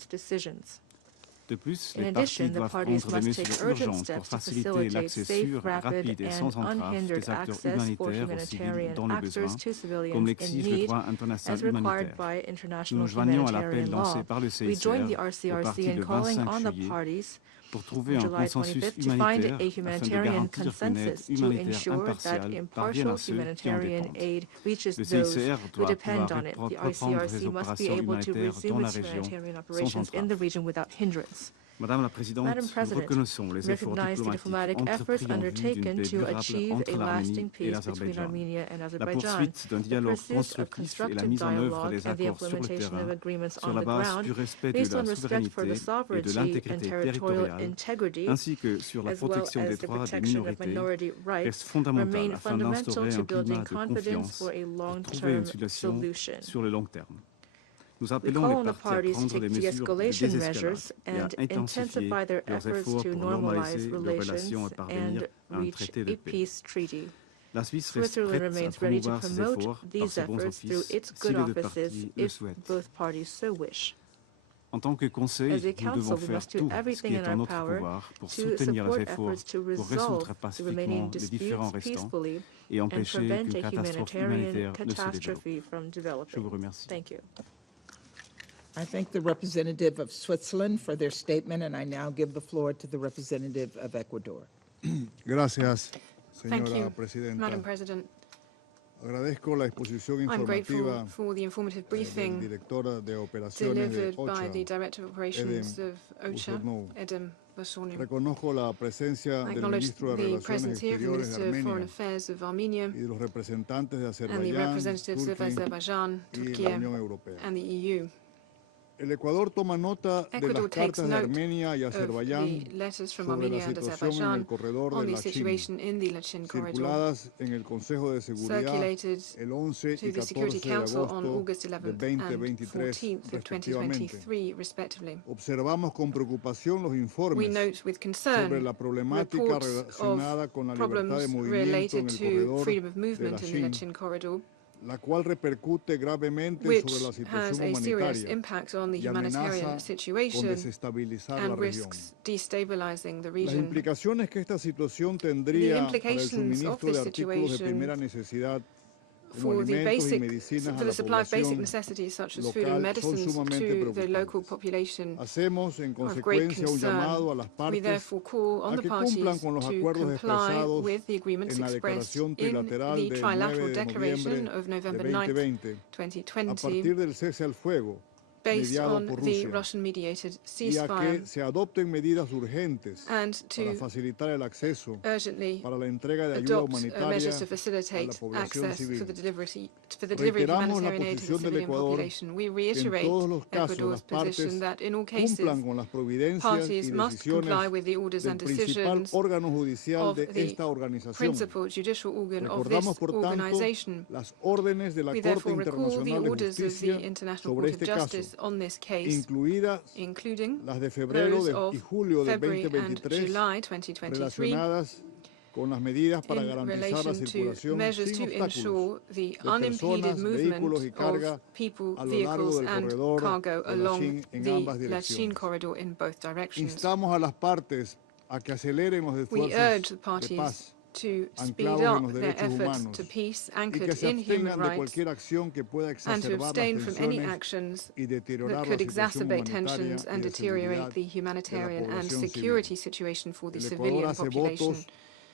De plus, les parties doivent prendre des mesures urgentes pour faciliter l'accès sûr, rapide et sans entrave des acteurs humanitaires aux civils dans le besoin, comme l'exige le droit international humanitaire. Nous nous joignons à l'appel lancé par le CICR aux parties le 25 juillet pour trouver un consensus humanitaire afin de garantir qu'une aide humanitaire impartiale parvienne à ceux qui en dépendent. Le CICR doit pouvoir reprendre ses opérations humanitaires dans la région sans entrave. Madame la Présidente, nous reconnaissons les efforts diplomatiques entrepris en vue d'une paix durable entre l'Arménie et l'Azerbaïdjan. La poursuite d'un dialogue constructif et la mise en œuvre des accords sur le terrain sur la base du respect de la souveraineté et de l'intégrité territoriale, ainsi que sur la protection des droits des minorités, reste fondamentale afin d'instaurer un climat de confiance pour trouver une solution sur le long terme. Nous appelons les parties à prendre des mesures de désescalade et à intensifier leurs efforts pour normaliser leurs relations et parvenir à un traité de paix. La Suisse reste prête à promouvoir ces efforts par ses bons offices si les deux parties le souhaitent. En tant que Conseil, nous devons faire tout ce qui est en notre pouvoir pour soutenir les efforts pour résoudre pacifiquement les différends restants et empêcher qu'une catastrophe humanitaire ne se développe. Je vous remercie. I thank the representative of Switzerland for their statement, and I now give the floor to the representative of Ecuador. Gracias, Thank señora you, presidenta. Madam President. Agradezco la exposición I'm grateful informativa for the informative del briefing director de operaciones de delivered by the OCHA. Director of Operations of OCHA, Edem Basornu. Reconozco la presencia I del acknowledge ministro de the Relaciones presence here of the Exteriores de Minister of Foreign Armenia Affairs of Armenia y de los representantes de and the Azerbaiyán, representatives of Azerbaijan, y la Turkey, Unión Europea. and the EU. El Ecuador toma nota de Ecuador las takes cartas de note Armenia y of Azerbaiyán the letters from sobre la Armenia and situación en Azerbaijan el corredor on de the Lachin, situation in the Lachin corridor, circuladas en el Consejo de Seguridad circulated el 11 to y the Security 14 de Council on agosto August de 11th and 2023, 14th of respectivamente. 2023, respectively. Observamos con preocupación los We informes note with concern sobre la problemática reports relacionada con la of libertad de problems movimiento en related el to corredor freedom of de movement in the Lachin, Lachin corridor, la cual repercute gravemente which sobre la has situación a serious humanitaria impact on the y amenaza humanitarian con situation desestabilizar la and región. risks destabilizing the Las region. implicaciones que esta situación tendría para el implications of suministro de this artículos de situation primera necesidad como for the alimentos y basic, medicinas a for la the supply of basic población necessities such as food and local son medicines sumamente to the local preocupantes. population Hacemos en are of great consecuencia un llamado a las concern. We partes therefore call on a the que parties cumplan con los to acuerdos comply expresados with the agreements en la expressed declaración in trilateral the del 9 Trilateral de Declaration noviembre of de November 9th, 2020 a 2020, partir del cese al fuego based mediado on por the Rusia Russian-mediated y a ceasefire, que se adopten medidas urgentes and para to facilitar el acceso urgently para la entrega de ayuda adopt humanitaria measures to a la facilitate población access civil. for the delivery of Reiteramos la humanitarian aid to the posición del civilian Ecuador population. We que en reiterate todos los casos Ecuador's las partes position that in all cases, cumplan con las providencias parties y must comply decisiones with the orders del and principal decisions órgano judicial of de the esta organización. principal judicial organ of this Recordamos, por tanto, organization. las órdenes de la We Corte therefore recall the Internacional de orders of the Justicia International sobre Court of este caso, Justice on this case, incluidas including las de febrero those y of julio de February and 2023 July 2023, relacionadas con las medidas para in garantizar la relation to circulación measures sin to obstáculos ensure the de unimpeded personas, vehículos y movement carga of people, a lo largo vehicles del and corredor cargo de along Lachine en the ambas Lachine direcciones. corridor in both directions. Instamos a las partes a que aceleren los We esfuerzos urge the de parties paz to speed anclados en up los their derechos efforts humanos to peace y que anchored se in human abstengan de rights cualquier acción que pueda and to exacerbar las abstain from any tensiones actions y that deteriorar la could situación exacerbate humanitaria tensions y and de deteriorate seguridad the de la humanitarian and población civil. security situation for the El Ecuador civilian hace population. votos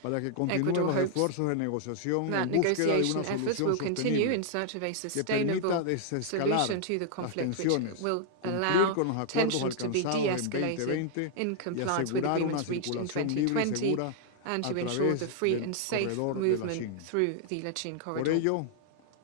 para que continúen Ecuador los hopes esfuerzos de negociación that en búsqueda de negotiation una efforts solución will continue sostenible in search of a que sustainable permita desescalar solution to the las conflict, which tensiones, will cumplir allow con los acuerdos tensions to be alcanzados en de-escalated 2020 in y compliance with asegurar una agreements reached in circulación libre y 2020 segura and a to ensure the través free del and safe corredor de movement Lachine. through the Lachine Por corridor. ello,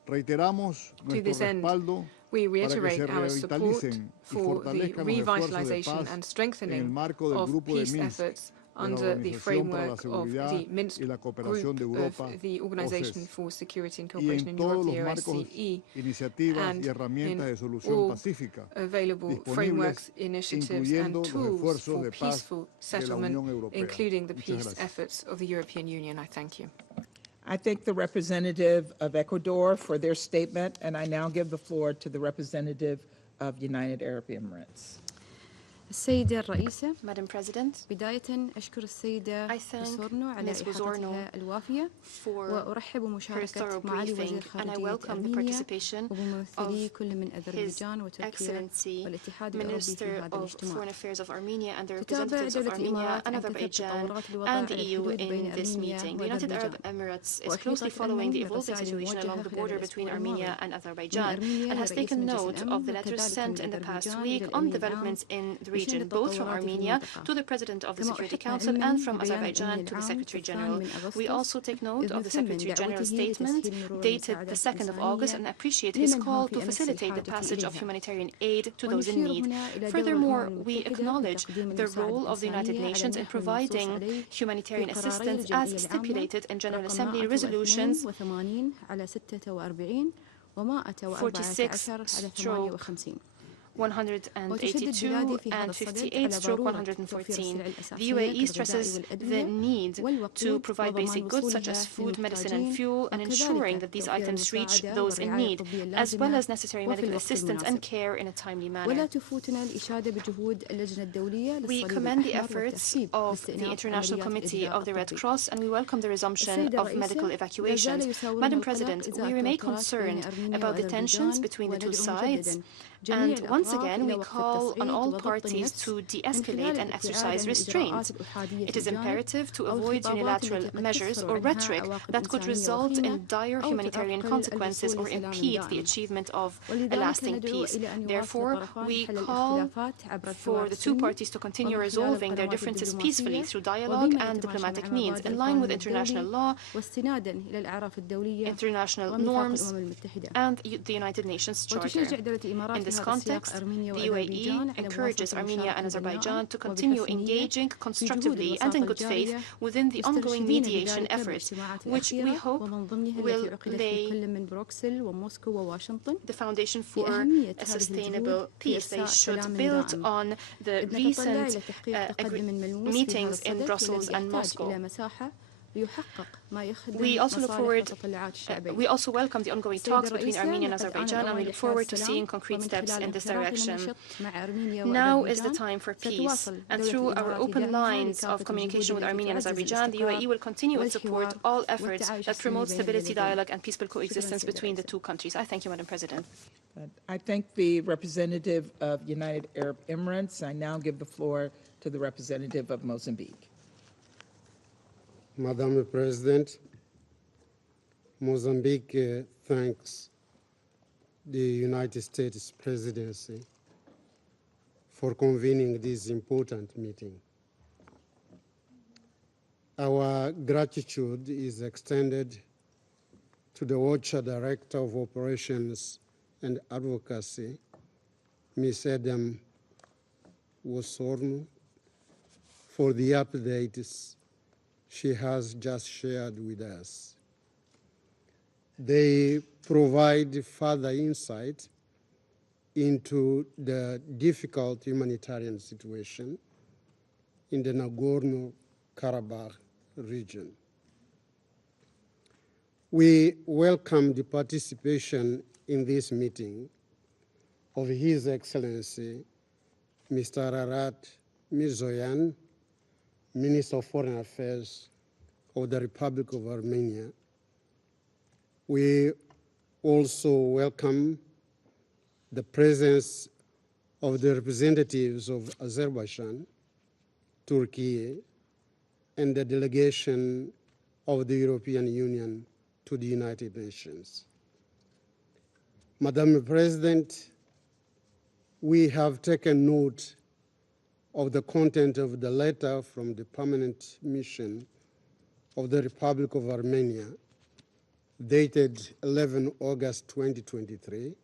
reiteramos To nuestro this end, respaldo we para que se reiterate our support revitalicen y for the fortalezcan los esfuerzos de revitalization paz and en el strengthening marco del of Grupo de peace Minsk efforts de la under the Organización para la framework of Seguridad the Minsk y la Cooperación group de Europa, of the Organization OCES, for Security and y Cooperation en in Europe, todos the los marcos, OSCE, iniciativas and y herramientas de in solución all pacífica available disponibles, frameworks, initiatives, incluyendo and los tools esfuerzos for de paz peaceful de la settlement, Unión Europea. including the Muchas peace gracias. efforts of the European Union. I thank you. I thank the representative of Ecuador for their statement, and I now give the floor to the representative of United Arab Emirates. السيدة الرئيسة Madam President, بداية أشكر السيدة I thank وسورنو على Ms. Wuzorno إحاطتها الوافية for وأرحب her بمشاركة thorough معالي وزير briefing, and I خارجية welcome the أرمينيا participation وممثلي of كل من His أذربيجان وتركيا Excellency, والاتحاد الأوروبي في Minister هذا of الاجتماع. Foreign Affairs of Armenia and the تتابع representatives of دولة Armenia الإمارات and أن تتبع Azerbaijan تطورات الوضع and the على EU الحدود بين in this أرمينيا meeting. The United Arab وأذربيجان. Emirates is وأحيطت closely following the الأمن evolving بالرسائل situation الموجهة along the خلال border between الأسبوع Armenia الماضي and من Azerbaijan أرمينيا and has لرئيس taken مجلس note الأمن of the letters وكذلك sent من in the past أذربيجان week إلى on الأمين العام developments in the بشأن region, both from التطورات في Armenia المنطقة. to the President of the كما Security أحطنا Council علما and from ببيان Azerbaijan الأمين to the العام في Secretary 2 General. من We أغسطس also take note إذ of the نثمن Secretary General's دعوته statement لتسهيل مرور dated the المساعدات 2nd of August الإنسانية and appreciate his لمن هم call في to أمس facilitate the الحاجة passage of إليها. humanitarian aid to those in ونشير need. هنا إلى دور Furthermore, الأمم we المتحدة acknowledge بتقديم the المساعدة role of the United الإنسانية على Nations in النحو المنصوص providing عليه في humanitarian قراري assistance الجمعية as العامة stipulated in General رقم Assembly resolutions 182 على 46 و114 على 58 182 and 58/114. The UAE stresses the need to provide basic goods such as food, medicine and fuel, and ensuring that these items reach those in need, as well as necessary medical assistance and care in a timely manner. We commend the efforts of the International Committee of the Red Cross, and we welcome the resumption of medical evacuations. Madam President, we remain concerned about the tensions between the two sides, and once again we call on all parties to de-escalate and exercise restraint. It is imperative to avoid unilateral measures or rhetoric that could result in dire humanitarian consequences or impede the achievement of a lasting peace. Therefore, we call for the two parties to continue resolving their differences peacefully through dialogue and diplomatic means, in line with international law, international norms, and the United Nations Charter. In this context, the UAE encourages Armenia and Azerbaijan to continue engaging constructively and in good faith within the ongoing mediation efforts, which we hope will lay the foundation for a sustainable peace. They should build on the recent meetings in Brussels and Moscow. We also welcome the ongoing talks between Armenia and Azerbaijan, and we look forward to seeing concrete steps in this direction. Now is the time for peace, and through our open lines of communication with Armenia and Azerbaijan, the UAE will continue to support all efforts that promote stability, dialogue, and peaceful coexistence between the two countries. I thank you, Madam President. I thank the representative of United Arab Emirates. I now give the floor to the representative of Mozambique. Madam President, Mozambique thanks the United States Presidency for convening this important meeting. Our gratitude is extended to the OCHA Director of Operations and Advocacy, Ms. Adam Wosorno, for the updates she has just shared with us. They provide further insight into the difficult humanitarian situation in the Nagorno-Karabakh region. We welcome the participation in this meeting of His Excellency Mr. Ararat Mirzoyan, Minister of Foreign Affairs of the Republic of Armenia. We also welcome the presence of the representatives of Azerbaijan, Turkey, and the delegation of the European Union to the United Nations. Madam President, we have taken note of the content of the letter from the Permanent Mission of the Republic of Armenia, dated 11 August 2023,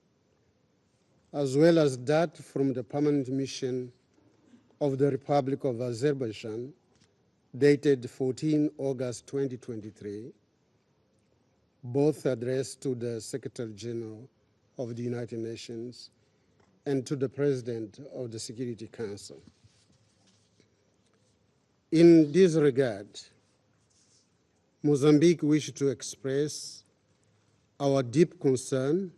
as well as that from the Permanent Mission of the Republic of Azerbaijan, dated 14 August 2023, both addressed to the Secretary General of the United Nations and to the President of the Security Council. In this regard, Mozambique wishes to express our deep concern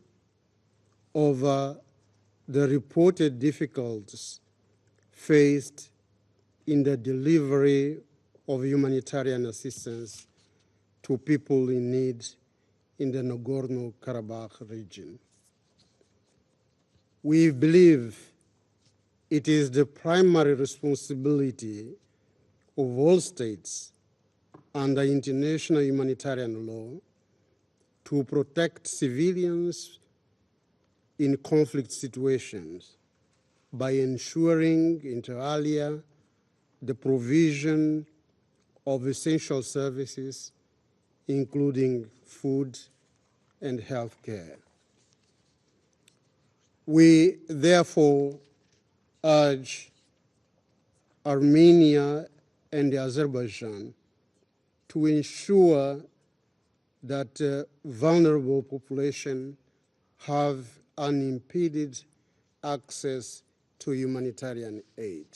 over the reported difficulties faced in the delivery of humanitarian assistance to people in need in the Nagorno-Karabakh region. We believe it is the primary responsibility of all states under international humanitarian law to protect civilians in conflict situations by ensuring, inter alia, the provision of essential services, including food and health care. We therefore urge Armenia and Azerbaijan to ensure that vulnerable populations have unimpeded access to humanitarian aid.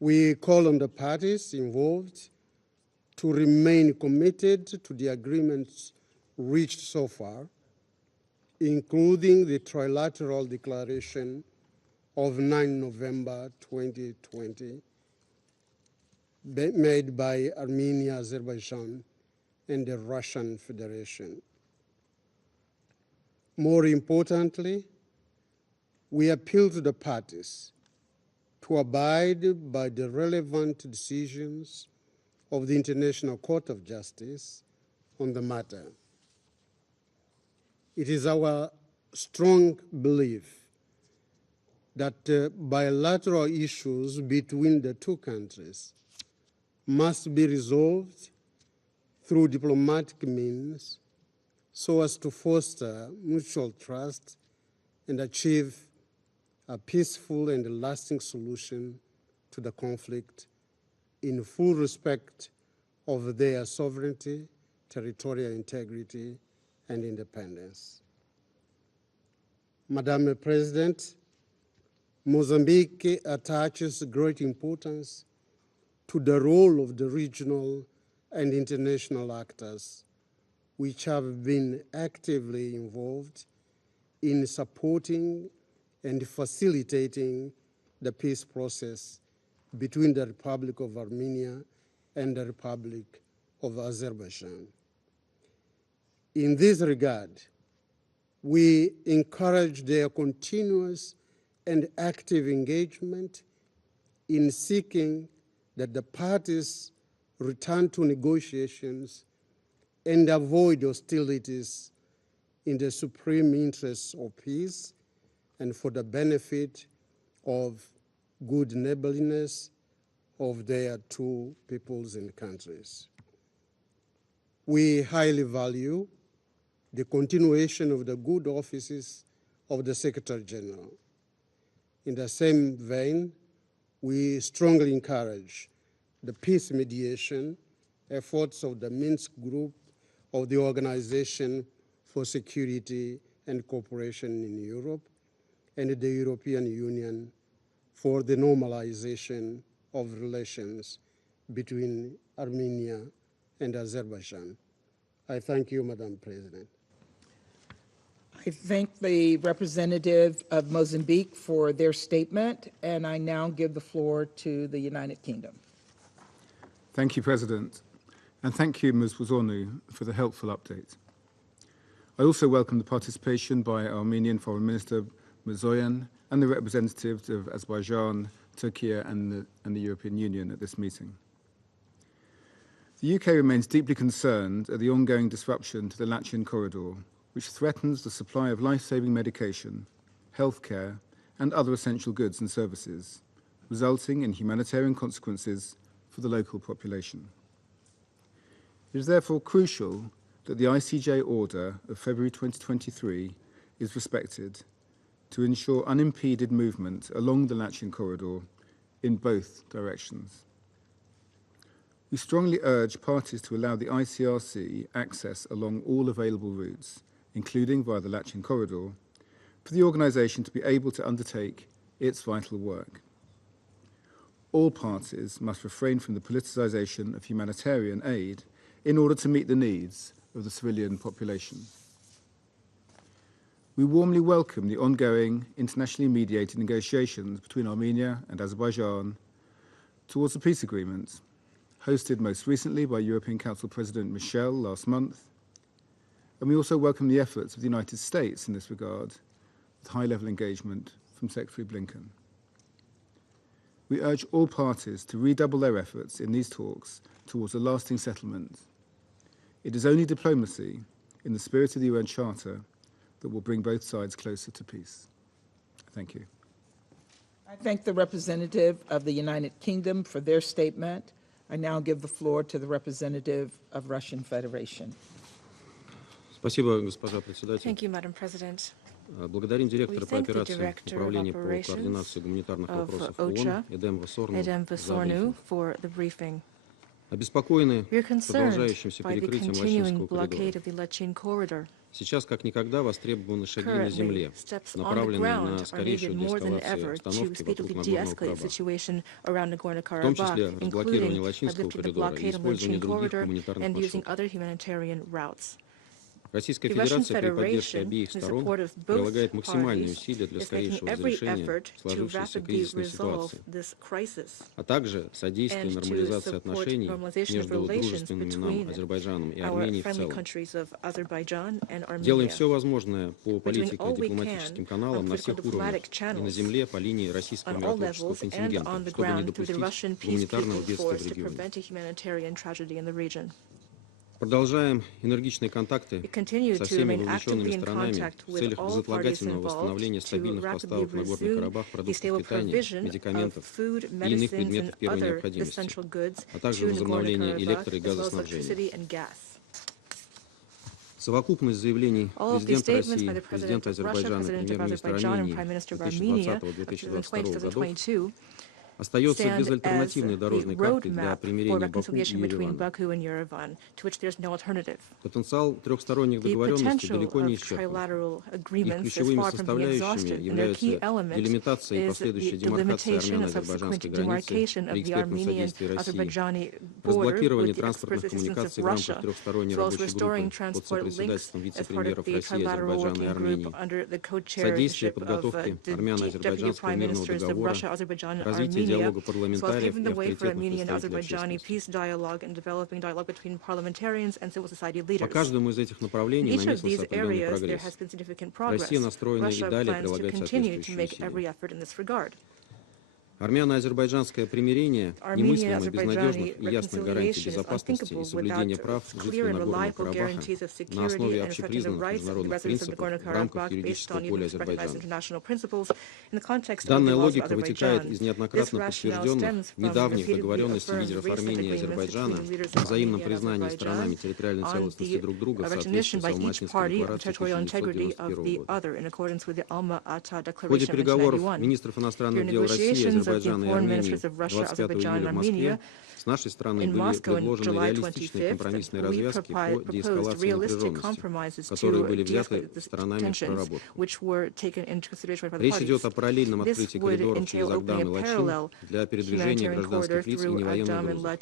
We call on the parties involved to remain committed to the agreements reached so far, including the trilateral declaration of 9 November 2020 made by Armenia, Azerbaijan, and the Russian Federation. More importantly, we appeal to the parties to abide by the relevant decisions of the International Court of Justice on the matter. It is our strong belief that bilateral issues between the two countries must be resolved through diplomatic means so as to foster mutual trust and achieve a peaceful and lasting solution to the conflict in full respect of their sovereignty, territorial integrity, and independence. Madam President, Mozambique attaches great importance to the role of the regional and international actors which have been actively involved in supporting and facilitating the peace process between the Republic of Armenia and the Republic of Azerbaijan. In this regard, we encourage their continuous and active engagement in seeking that the parties return to negotiations and avoid hostilities in the supreme interests of peace and for the benefit of good neighborliness of their two peoples and countries. We highly value the continuation of the good offices of the Secretary General. In the same vein, we strongly encourage the peace mediation efforts of the Minsk Group of the Organization for Security and Cooperation in Europe and the European Union for the normalization of relations between Armenia and Azerbaijan. I thank you, Madam President. I thank the representative of Mozambique for their statement, and I now give the floor to the United Kingdom. Thank you, President, and thank you, Ms. Wazornu, for the helpful update. I also welcome the participation by Armenian Foreign Minister Mirzoyan and the representatives of Azerbaijan, Turkey, and the European Union at this meeting. The UK remains deeply concerned at the ongoing disruption to the Lachin corridor, which threatens the supply of life-saving medication, healthcare, and other essential goods and services, resulting in humanitarian consequences for the local population. It is therefore crucial that the ICJ order of February 2023 is respected to ensure unimpeded movement along the Lachin corridor in both directions. We strongly urge parties to allow the ICRC access along all available routes, including via the Lachin corridor, for the organisation to be able to undertake its vital work. All parties must refrain from the politicisation of humanitarian aid in order to meet the needs of the civilian population. We warmly welcome the ongoing internationally mediated negotiations between Armenia and Azerbaijan towards a peace agreement, hosted most recently by European Council President Michel last month, and we also welcome the efforts of the United States in this regard, with high-level engagement from Secretary Blinken. We urge all parties to redouble their efforts in these talks towards a lasting settlement. It is only diplomacy, in the spirit of the UN Charter, that will bring both sides closer to peace. Thank you. I thank the representative of the United Kingdom for their statement. I now give the floor to the representative of Russian Federation. Thank you, Madam President. Благодарим директора по операциям Управления по координации гуманитарных вопросов ООН Эдем Вассорну for the briefing. Обеспокоены продолжающимся перекрытием Лачинского коридора. Сейчас как никогда востребованы шаги на земле, направленные на скорейшую деэскалацию обстановки вокруг Нагорного Карабаха, в том числе разблокирование Лачинского коридора и использование других гуманитарных маршрутов. Российская Федерация при поддержке обеих сторон прилагает максимальные усилия для скорейшего разрешения сложившейся кризисной ситуации, а также содействия нормализации отношений между дружественными нам Азербайджаном и Арменией в целом. Делаем все возможное по политико-дипломатическим каналам на всех уровнях и на земле по линии российского миротворческого контингента, чтобы не допустить гуманитарного бедствия в регионе. Продолжаем энергичные контакты со всеми вовлеченными сторонами в целях безотлагательного восстановления стабильных поставок на Горный Карабах продуктов питания, медикаментов и иных предметов первой необходимости, а также возобновления электро- и газоснабжения. Совокупность заявлений президента России, президента Азербайджана, премьер-министра Армении 2020-2022 годов остается безальтернативной дорожной картой для примирения Баку и Еревана. Потенциал трехсторонних договоренностей далеко не исчерпан. Их ключевыми составляющими являются делимитация и последующая демаркация армяно-азербайджанской границы при экспертном содействии России, разблокирование транспортных коммуникаций в рамках трехсторонней рабочей группы под сопредседательством вице-премьеров России, Азербайджана и Армении, содействие подготовке армяно-азербайджанского мирного договора, развитие диалога парламентариев и авторитетных представителей. По каждому из этих направлений намечился определенный прогресс. Россия настроена и далее прилагать соответствующие усилия. Армяно-азербайджанское примирение немыслимо без надежных и ясных гарантий безопасности и соблюдения прав жителей Нагорного Карабаха на основе общепризнанных международных принципов в рамках юридического поля Азербайджана. Данная логика вытекает из неоднократно подтвержденных недавних договоренностей лидеров Армении и Азербайджана о взаимном признании сторонами территориальной целостности друг друга в соответствии с Алматинской декларацией 1991 года. В ходе переговоров министров иностранных дел России и Азербайджана Азербайджана и Армении 25 июля в Москве с нашей стороны были предложены реалистичные компромиссные развязки по деэскалации напряженности, которые были взяты сторонами в проработку. Речь идет о параллельном открытии коридоров через Агдам и Лачин для передвижения гражданских лиц и невоенных грузов.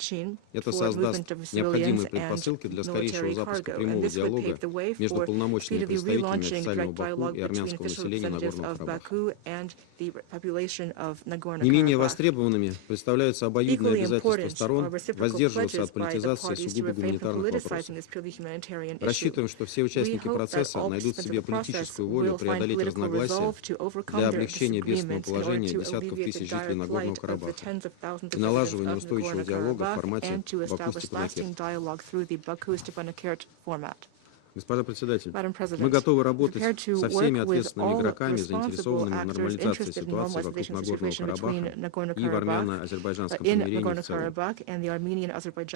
Это создаст необходимые предпосылки для скорейшего запуска прямого диалога между полномочными представителями официального Баку и армянского населения Нагорного Карабаха. Не менее востребованными представляются обоюдные обязательства сторон воздерживаться от политизации сугубо гуманитарных вопросов. Рассчитываем, что все участники процесса найдут в себе политическую волю преодолеть разногласия для облегчения бедственного положения десятков тысяч жителей Нагорного Карабаха и налаживания устойчивого диалога в формате Баку-Степанакерт. Госпожа председатель, мы готовы работать со всеми ответственными игроками, заинтересованными в нормализации ситуации вокруг Нагорного Карабаха и в армяно-азербайджанском примирении в целом.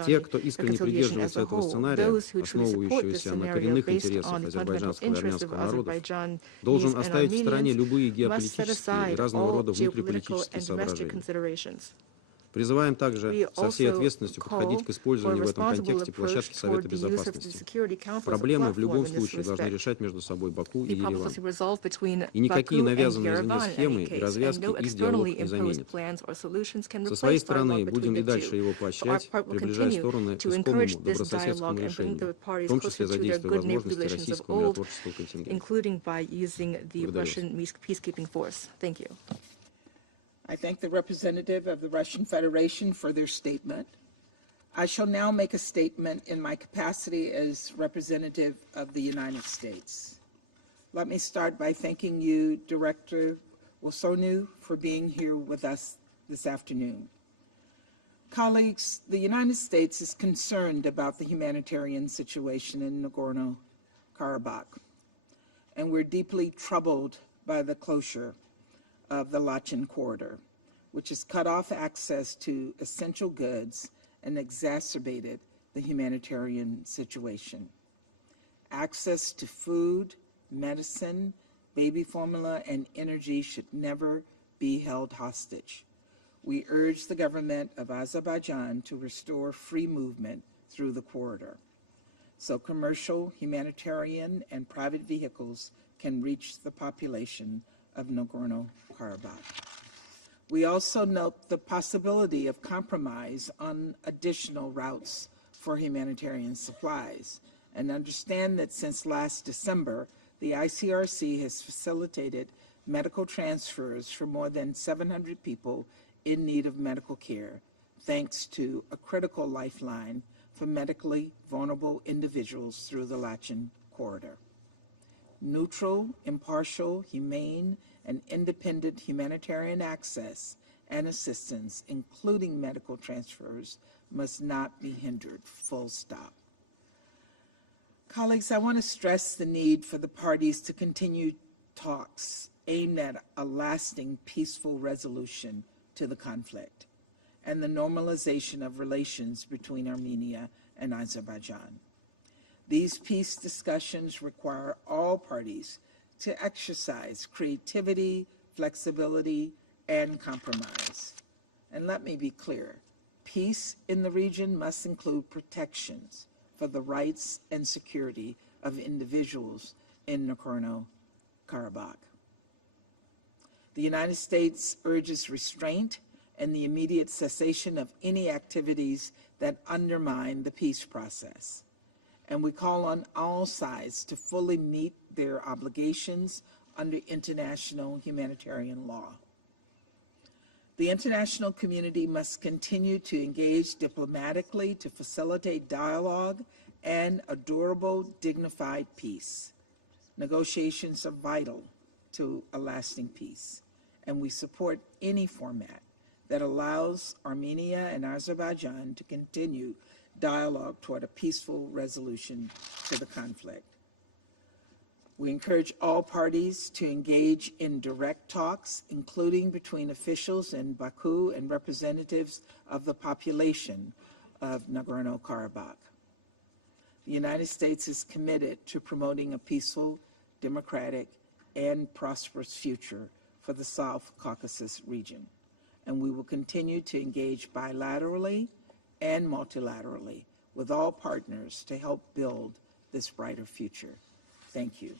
Те, кто искренне придерживается этого сценария, основывающегося на коренных интересах азербайджанского и армянского народов, должен оставить в стороне любые геополитические и разного рода внутриполитические соображения. Призываем также со всей ответственностью подходить к использованию в этом контексте площадки Совета Безопасности. Проблемы в любом случае должны решать между собой Баку и Ереван. И никакие навязанные извне схемы и развязки их диалог не заменят. Со своей стороны будем и дальше его поощрять, приближая стороны к искомому добрососедскому решению, в том числе задействуя возможности российского миротворческого контингента. I thank the representative of the Russian Federation for their statement. I shall now make a statement in my capacity as representative of the United States. Let me start by thanking you, Director Wosornu, for being here with us this afternoon. Colleagues, the United States is concerned about the humanitarian situation in Nagorno-Karabakh, and we're deeply troubled by the closure of the Lachin corridor, which has cut off access to essential goods and exacerbated the humanitarian situation. Access to food, medicine, baby formula, and energy should never be held hostage. We urge the government of Azerbaijan to restore free movement through the corridor, so commercial, humanitarian, and private vehicles can reach the population of Nagorno-Karabakh. We also note the possibility of compromise on additional routes for humanitarian supplies, and understand that since last December, the ICRC has facilitated medical transfers for more than 700 people in need of medical care, thanks to a critical lifeline for medically vulnerable individuals through the Lachin corridor. Neutral, impartial, humane, and independent humanitarian access and assistance, including medical transfers, must not be hindered, full stop. Colleagues, I want to stress the need for the parties to continue talks aimed at a lasting, peaceful resolution to the conflict and the normalization of relations between Armenia and Azerbaijan. These peace discussions require all parties to exercise creativity, flexibility, and compromise. And let me be clear, peace in the region must include protections for the rights and security of individuals in Nagorno-Karabakh. The United States urges restraint and the immediate cessation of any activities that undermine the peace process. And we call on all sides to fully meet their obligations under international humanitarian law. The international community must continue to engage diplomatically to facilitate dialogue and a durable, dignified peace. Negotiations are vital to a lasting peace, and we support any format that allows Armenia and Azerbaijan to continue dialogue toward a peaceful resolution to the conflict. We encourage all parties to engage in direct talks, including between officials in Baku and representatives of the population of Nagorno-Karabakh. The United States is committed to promoting a peaceful, democratic, and prosperous future for the South Caucasus region. and we will continue to engage bilaterally and multilaterally with all partners to help build this brighter future. Thank you.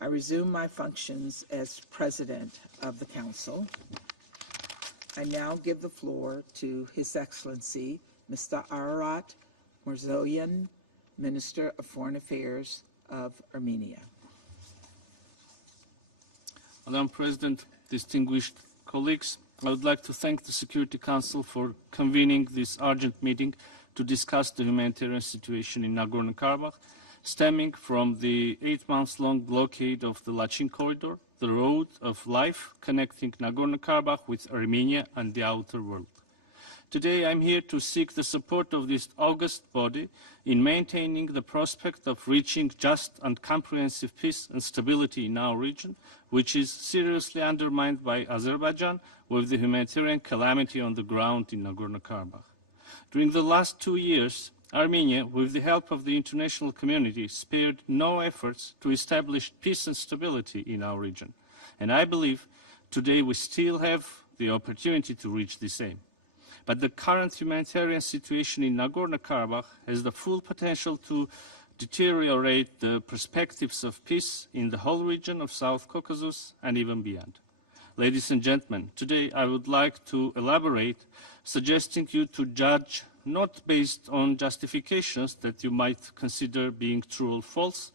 I resume my functions as President of the Council. I now give the floor to His Excellency, Mr. Ararat Mirzoyan, Minister of Foreign Affairs of Armenia. Madam President, distinguished colleagues, I would like to thank the Security Council for convening this urgent meeting to discuss the humanitarian situation in Nagorno-Karabakh, stemming from the 8-month-long blockade of the Lachin Corridor, the road of life connecting Nagorno-Karabakh with Armenia and the outer world. Today I'm here to seek the support of this august body in maintaining the prospect of reaching just and comprehensive peace and stability in our region, which is seriously undermined by Azerbaijan with the humanitarian calamity on the ground in Nagorno-Karabakh. During the last 2 years, Armenia, with the help of the international community, spared no efforts to establish peace and stability in our region. And I believe today we still have the opportunity to reach this aim. But the current humanitarian situation in Nagorno-Karabakh has the full potential to deteriorate the perspectives of peace in the whole region of South Caucasus and even beyond. Ladies and gentlemen, today I would like to elaborate, suggesting you to judge not based on justifications that you might consider being true or false,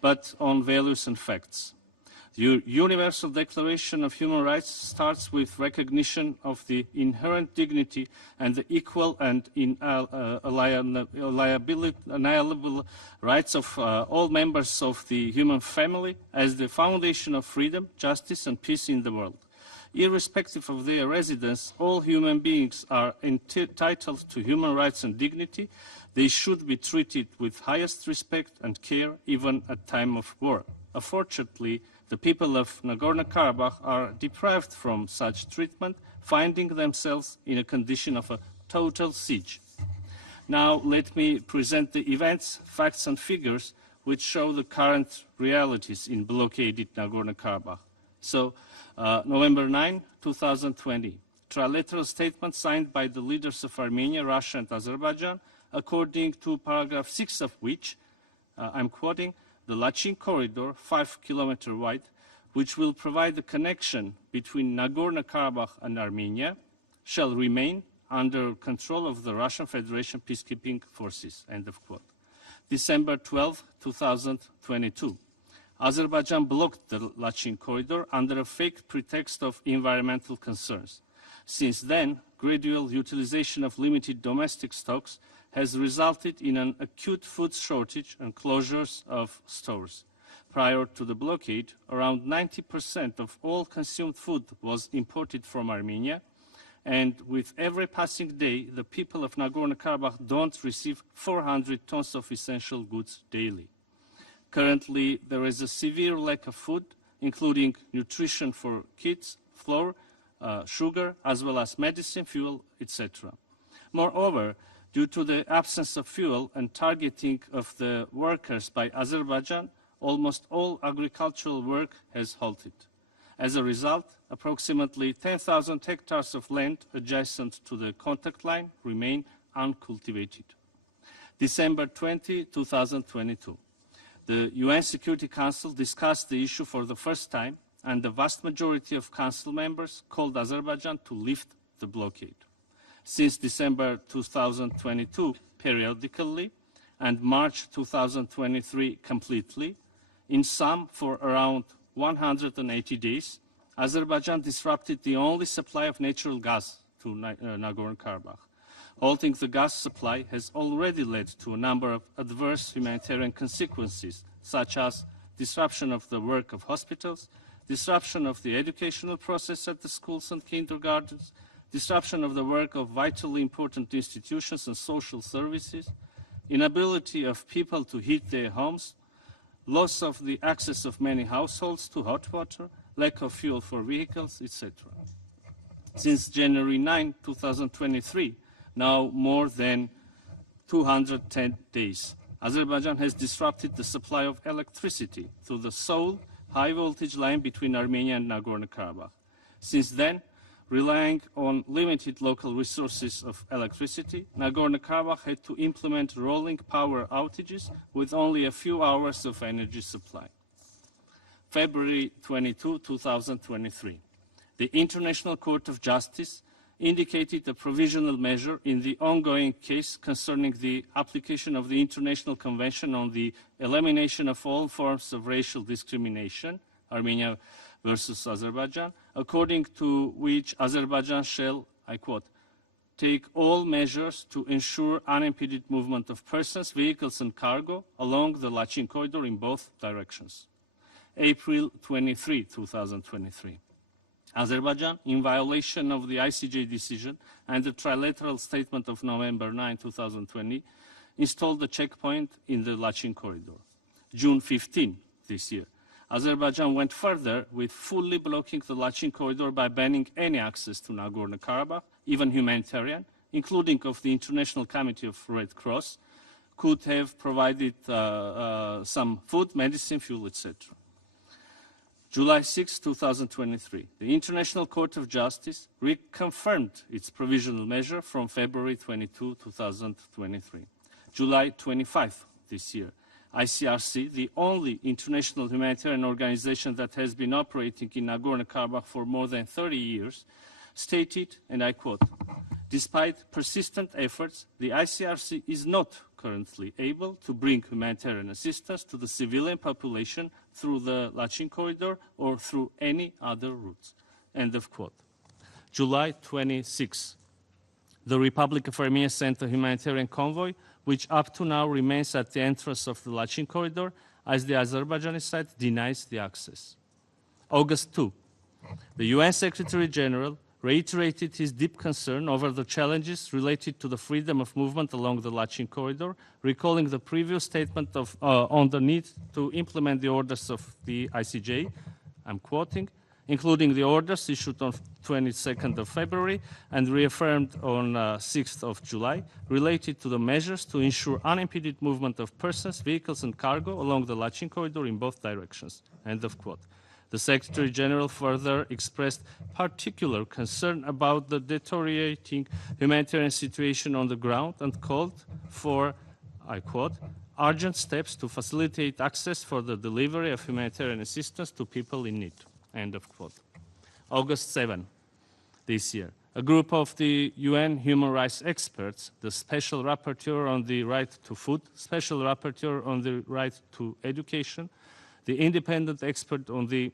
but on values and facts. The Universal Declaration of Human Rights starts with recognition of the inherent dignity and the equal and inalienable rights of all members of the human family as the foundation of freedom, justice, and peace in the world. Irrespective of their residence, all human beings are entitled to human rights and dignity. They should be treated with highest respect and care, even at time of war. Unfortunately, the people of Nagorno-Karabakh are deprived from such treatment, finding themselves in a condition of a total siege. Now let me present the events, facts and figures which show the current realities in blockaded Nagorno-Karabakh. So, November 9, 2020, trilateral statement signed by the leaders of Armenia, Russia and Azerbaijan, according to paragraph 6 of which, I'm quoting, the Lachin Corridor, 5 kilometers wide, which will provide the connection between Nagorno-Karabakh and Armenia, shall remain under control of the Russian Federation peacekeeping forces, end of quote. December 12, 2022. Azerbaijan blocked the Lachin Corridor under a fake pretext of environmental concerns. Since then, gradual utilization of limited domestic stocks has resulted in an acute food shortage and closures of stores. Prior to the blockade, around 90% of all consumed food was imported from Armenia, and with every passing day, the people of Nagorno-Karabakh don't receive 400 tons of essential goods daily. Currently, there is a severe lack of food, including nutrition for kids, flour, sugar, as well as medicine, fuel, etc. Moreover, due to the absence of fuel and targeting of the workers by Azerbaijan, almost all agricultural work has halted. As a result, approximately 10,000 hectares of land adjacent to the contact line remain uncultivated. December 20, 2022. The UN Security Council discussed the issue for the first time, and the vast majority of Council members called Azerbaijan to lift the blockade. Since December 2022, periodically, and March 2023 completely, in sum for around 180 days, Azerbaijan disrupted the only supply of natural gas to Nagorno-Karabakh. Halting the gas supply has already led to a number of adverse humanitarian consequences, such as disruption of the work of hospitals, disruption of the educational process at the schools and kindergartens, disruption of the work of vitally important institutions and social services, inability of people to heat their homes, loss of the access of many households to hot water, lack of fuel for vehicles, etc. Since January 9, 2023, now more than 210 days, Azerbaijan has disrupted the supply of electricity through the sole high-voltage line between Armenia and Nagorno-Karabakh. Since then, relying on limited local resources of electricity, Nagorno-Karabakh had to implement rolling power outages with only a few hours of energy supply. February 22, 2023. The International Court of Justice indicated a provisional measure in the ongoing case concerning the application of the International Convention on the Elimination of All Forms of Racial Discrimination, Armenia versus Azerbaijan, according to which Azerbaijan shall, I quote, take all measures to ensure unimpeded movement of persons, vehicles and cargo along the Lachin corridor in both directions. April 23, 2023. Azerbaijan, in violation of the ICJ decision and the trilateral statement of November 9, 2020, installed a checkpoint in the Lachin corridor. June 15 this year, Azerbaijan went further with fully blocking the Lachin corridor by banning any access to Nagorno-Karabakh, even humanitarian, including of the International Committee of Red Cross, could have provided some food, medicine, fuel, etc. July 6, 2023, the International Court of Justice reconfirmed its provisional measure from February 22, 2023. July 25 this year, ICRC, the only international humanitarian organization that has been operating in Nagorno-Karabakh for more than 30 years, stated, and I quote, despite persistent efforts, the ICRC is not currently able to bring humanitarian assistance to the civilian population through the Lachin corridor or through any other routes. End of quote. July 26. The Republic of Armenia sent a humanitarian convoy, which up to now remains at the entrance of the Lachin corridor, as the Azerbaijani side denies the access. August 2. The UN Secretary General reiterated his deep concern over the challenges related to the freedom of movement along the Lachin corridor, recalling the previous statement on the need to implement the orders of the ICJ, I'm quoting, including the orders issued on 22nd of February and reaffirmed on 6th of July, related to the measures to ensure unimpeded movement of persons, vehicles and cargo along the Lachin corridor in both directions, end of quote. The Secretary General further expressed particular concern about the deteriorating humanitarian situation on the ground and called for, I quote, urgent steps to facilitate access for the delivery of humanitarian assistance to people in need, end of quote. August 7 this year, a group of the UN human rights experts, the Special Rapporteur on the Right to Food, Special Rapporteur on the Right to Education, the Independent Expert on the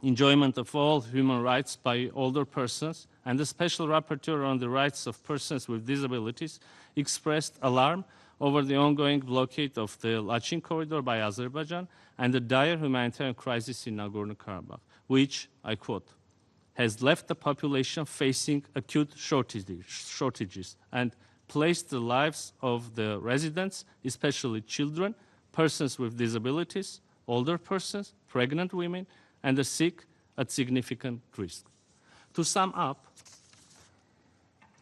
Enjoyment of all human rights by older persons, and the Special Rapporteur on the Rights of Persons with Disabilities expressed alarm over the ongoing blockade of the Lachin corridor by Azerbaijan and the dire humanitarian crisis in Nagorno-Karabakh, which, I quote, has left the population facing acute shortages and placed the lives of the residents, especially children, persons with disabilities, older persons, pregnant women, and the sick at significant risk. To sum up,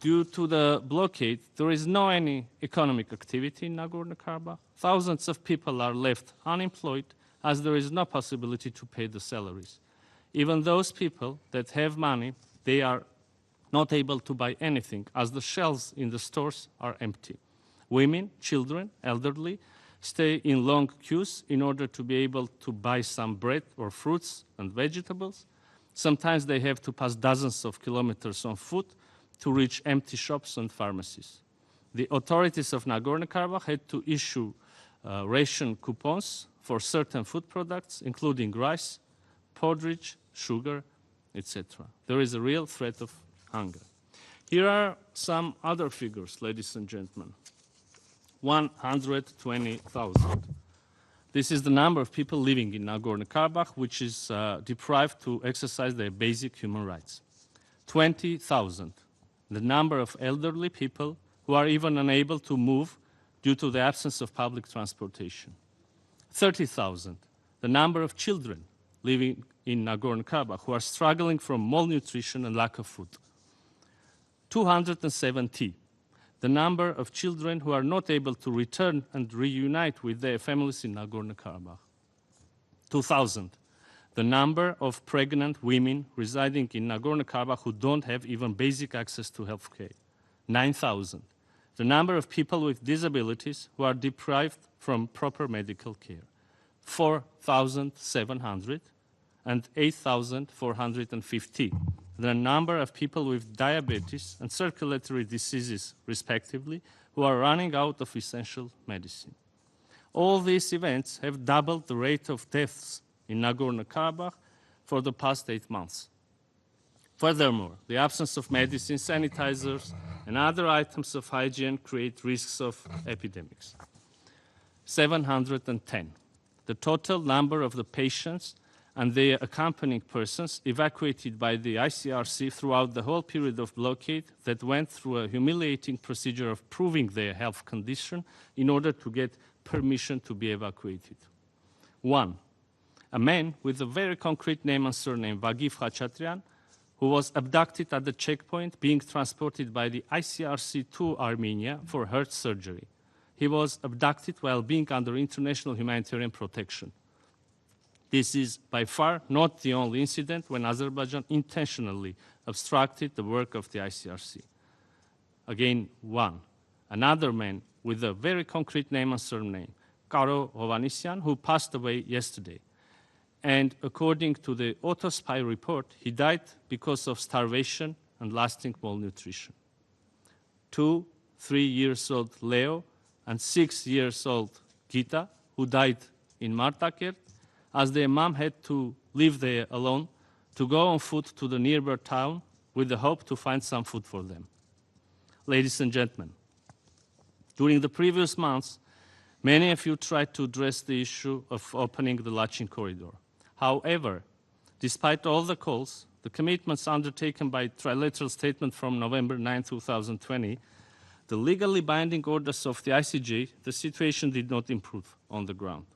due to the blockade, there is no any economic activity in Nagorno-Karabakh. Thousands of people are left unemployed as there is no possibility to pay the salaries. Even those people that have money, they are not able to buy anything as the shelves in the stores are empty. Women, children, elderly, stay in long queues in order to be able to buy some bread or fruits and vegetables. Sometimes they have to pass dozens of kilometers on foot to reach empty shops and pharmacies. The authorities of Nagorno-Karabakh had to issue ration coupons for certain food products, including rice, porridge, sugar, etc. There is a real threat of hunger. Here are some other figures, ladies and gentlemen. 120,000. This is the number of people living in Nagorno-Karabakh, which is deprived to exercise their basic human rights. 20,000. The number of elderly people who are even unable to move due to the absence of public transportation. 30,000. The number of children living in Nagorno-Karabakh who are struggling from malnutrition and lack of food. 270. The number of children who are not able to return and reunite with their families in Nagorno-Karabakh. 2,000. the number of pregnant women residing in Nagorno-Karabakh who don't have even basic access to health care, 9,000. The number of people with disabilities who are deprived from proper medical care, 4,700 and 8,450. The number of people with diabetes and circulatory diseases, respectively, who are running out of essential medicine. All these events have doubled the rate of deaths in Nagorno-Karabakh for the past 8 months. Furthermore, the absence of medicine, sanitizers, and other items of hygiene create risks of epidemics. 710. The total number of the patients and their accompanying persons evacuated by the ICRC throughout the whole period of blockade that went through a humiliating procedure of proving their health condition in order to get permission to be evacuated. 1. A man with a very concrete name and surname, Vagif Khachatryan, who was abducted at the checkpoint being transported by the ICRC to Armenia for heart surgery. He was abducted while being under international humanitarian protection. This is by far not the only incident when Azerbaijan intentionally obstructed the work of the ICRC. Again, 1. Another man with a very concrete name and surname, Karo Hovanesyan, who passed away yesterday. And according to the Autospy report, he died because of starvation and lasting malnutrition. 2 3-year-old Leo and 6-year-old Gita, who died in Martakert, as their mom had to live there alone to go on foot to the nearby town with the hope to find some food for them. Ladies and gentlemen, during the previous months, many of you tried to address the issue of opening the Lachin corridor. However, despite all the calls, the commitments undertaken by trilateral statement from November 9, 2020, the legally binding orders of the ICJ, the situation did not improve on the ground.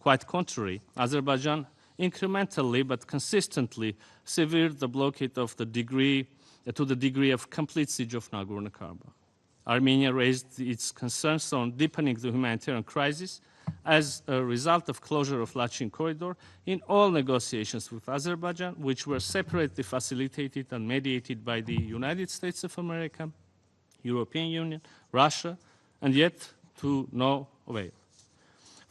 Quite contrary, Azerbaijan incrementally but consistently severed the blockade of the degree, to the degree of complete siege of Nagorno-Karabakh. Armenia raised its concerns on deepening the humanitarian crisis as a result of closure of Lachin corridor in all negotiations with Azerbaijan, which were separately facilitated and mediated by the United States of America, European Union, Russia, and yet to no avail.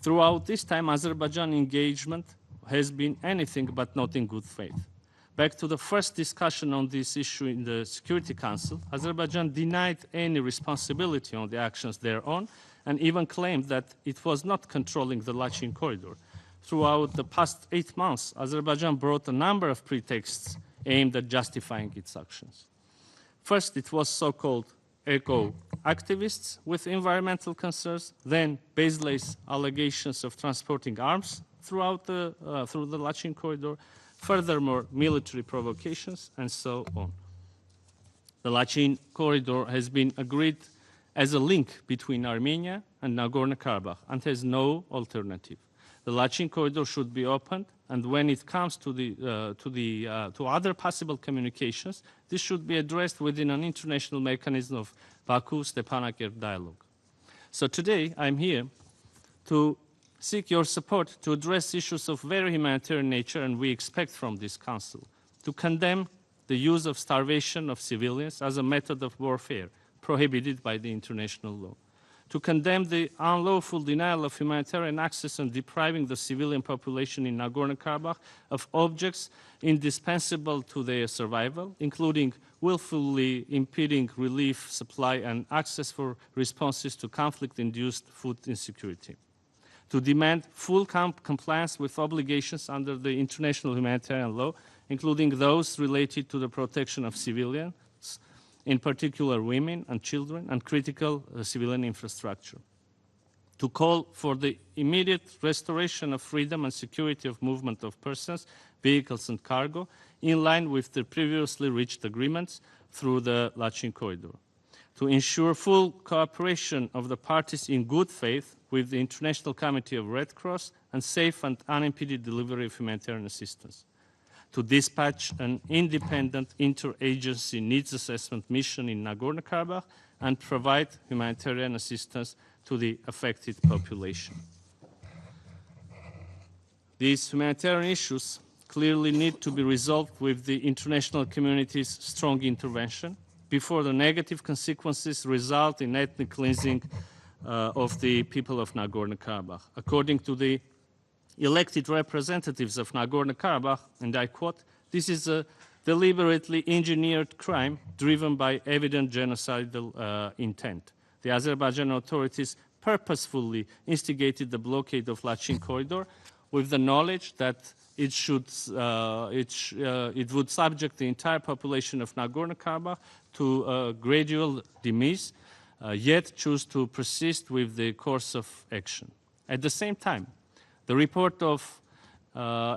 Throughout this time, Azerbaijan engagement has been anything but not in good faith. Back to the first discussion on this issue in the Security Council, Azerbaijan denied any responsibility on the actions thereon and even claimed that it was not controlling the Lachin corridor. Throughout the past 8 months, Azerbaijan brought a number of pretexts aimed at justifying its actions. First, it was so-called eco-activists with environmental concerns, then baseless allegations of transporting arms through the Lachin corridor, furthermore, military provocations, and so on. The Lachin corridor has been agreed as a link between Armenia and Nagorno-Karabakh and has no alternative. The Lachin corridor should be opened, and when it comes to other possible communications, this should be addressed within an international mechanism of Baku-Stepanakert dialogue. So today, I'm here to seek your support to address issues of very humanitarian nature, and we expect from this Council to condemn the use of starvation of civilians as a method of warfare prohibited by the international law, to condemn the unlawful denial of humanitarian access and depriving the civilian population in Nagorno-Karabakh of objects indispensable to their survival, including willfully impeding relief supply and access for responses to conflict-induced food insecurity, to demand full compliance with obligations under the international humanitarian law, including those related to the protection of civilians, in particular women and children, and critical civilian infrastructure, to call for the immediate restoration of freedom and security of movement of persons, vehicles and cargo, in line with the previously reached agreements through the Lachin corridor, to ensure full cooperation of the parties in good faith with the International Committee of Red Cross and safe and unimpeded delivery of humanitarian assistance, to dispatch an independent interagency needs assessment mission in Nagorno-Karabakh and provide humanitarian assistance to the affected population. These humanitarian issues clearly need to be resolved with the international community's strong intervention before the negative consequences result in ethnic cleansing of the people of Nagorno-Karabakh. According to the elected representatives of Nagorno-Karabakh, and I quote, "This is a deliberately engineered crime driven by evident genocidal intent. The Azerbaijan authorities purposefully instigated the blockade of Lachin corridor with the knowledge that it would subject the entire population of Nagorno-Karabakh to a gradual demise, yet choose to persist with the course of action. At the same time, the report of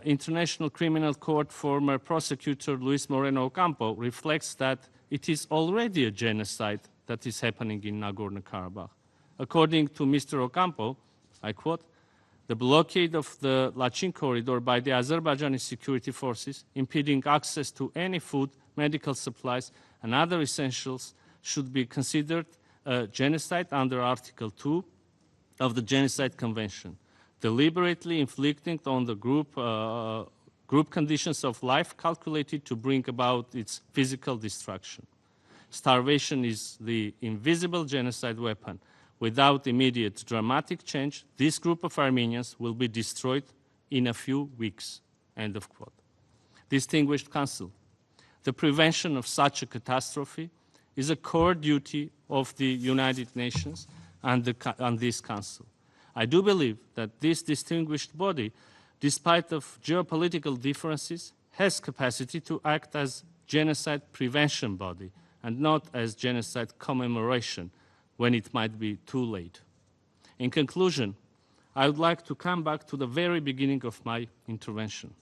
International Criminal Court former prosecutor Luis Moreno Ocampo reflects that it is already a genocide that is happening in Nagorno-Karabakh. According to Mr. Ocampo, I quote, "The blockade of the Lachin corridor by the Azerbaijani security forces, impeding access to any food, medical supplies, and other essentials should be considered a genocide under Article 2 of the Genocide Convention, deliberately inflicting on the group conditions of life calculated to bring about its physical destruction. Starvation is the invisible genocide weapon. Without immediate dramatic change, this group of Armenians will be destroyed in a few weeks." End of quote. Distinguished Council, the prevention of such a catastrophe is a core duty of the United Nations and this Council. I do believe that this distinguished body, despite of geopolitical differences, has capacity to act as genocide prevention body and not as genocide commemoration when it might be too late. In conclusion, I would like to come back to the very beginning of my intervention.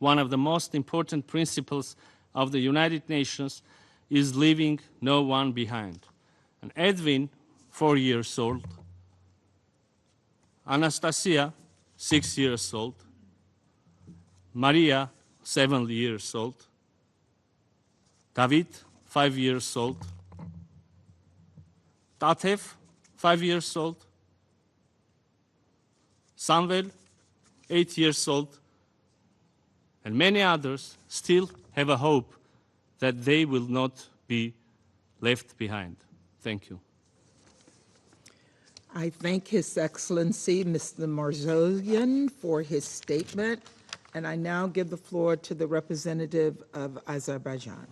One of the most important principles of the United Nations is leaving no one behind. And Edwin, 4 years old, Anastasia, 6 years old, Maria, 7 years old, David, 5 years old, Tatev, 5 years old, Samuel, 8 years old, and many others still have a hope that they will not be left behind. Thank you. I thank His Excellency, Mr. Marzoyan, for his statement, and I now give the floor to the representative of Azerbaijan.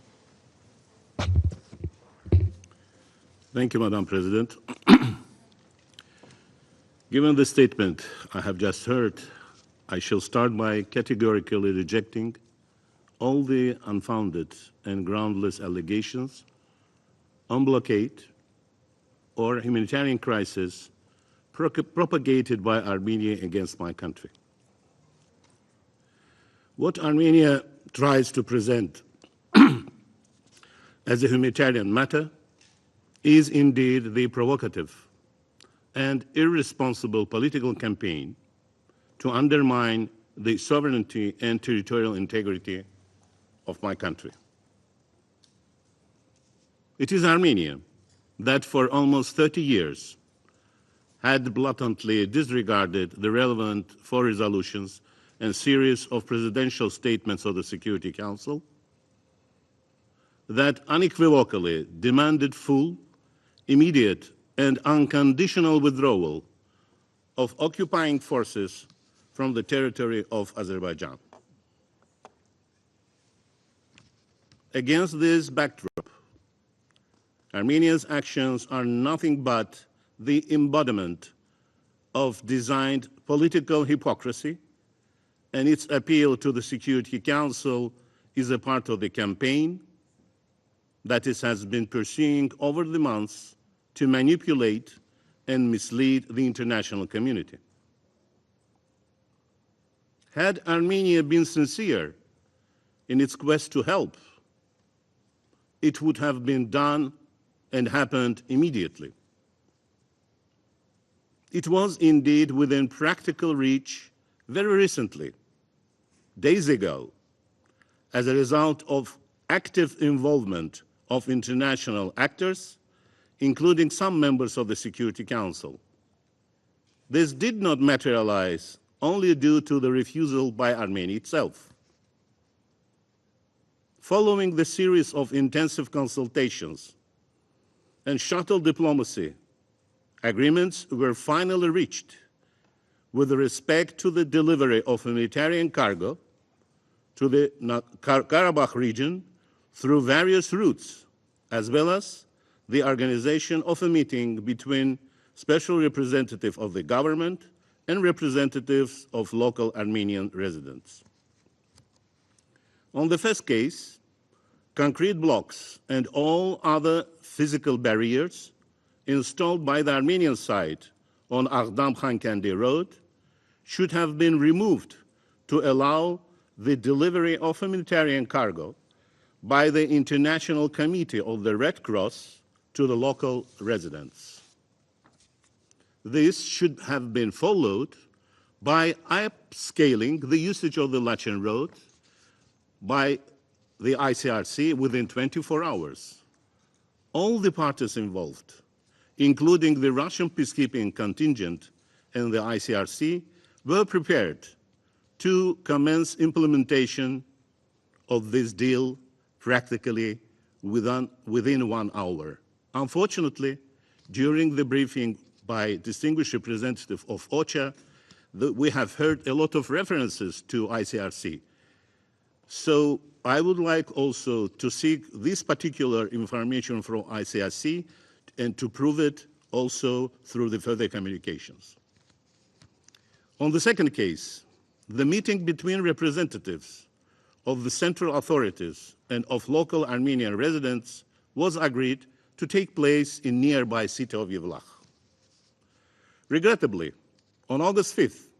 Thank you, Madam President. Given the statement I have just heard, I shall start by categorically rejecting all the unfounded and groundless allegations on blockade or humanitarian crisis propagated by Armenia against my country. What Armenia tries to present as a humanitarian matter is indeed the provocative and irresponsible political campaign to undermine the sovereignty and territorial integrity of my country. It is Armenia that for almost 30 years had blatantly disregarded the relevant 4 resolutions and series of presidential statements of the Security Council that unequivocally demanded full, immediate, and unconditional withdrawal of occupying forces from the territory of Azerbaijan. Against this backdrop, Armenia's actions are nothing but the embodiment of designed political hypocrisy, and its appeal to the Security Council is a part of the campaign that it has been pursuing over the months to manipulate and mislead the international community. Had Armenia been sincere in its quest to help, it would have been done and happened immediately. It was indeed within practical reach very recently, days ago, as a result of active involvement of international actors, including some members of the Security Council. This did not materialize only due to the refusal by Armenia itself, following the series of intensive consultations and shuttle diplomacy, agreements were finally reached with respect to the delivery of humanitarian cargo to the Karabakh region through various routes, as well as the organization of a meeting between special representative of the government and representatives of local Armenian residents. On the first case, concrete blocks and all other physical barriers installed by the Armenian side on Aghdam-Khankandi Road should have been removed to allow the delivery of humanitarian cargo by the International Committee of the Red Cross to the local residents. This should have been followed by upscaling the usage of the Lachen Road by the ICRC within 24 hours. All the parties involved, including the Russian peacekeeping contingent and the ICRC, were prepared to commence implementation of this deal practically within 1 hour. Unfortunately, during the briefing by distinguished representative of OCHA, we have heard a lot of references to ICRC. So I would like also to seek this particular information from ICRC and to prove it also through the further communications. On the second case, the meeting between representatives of the central authorities and of local Armenian residents was agreed to take place in nearby city of Yevlakh. Regrettably, on August 5th,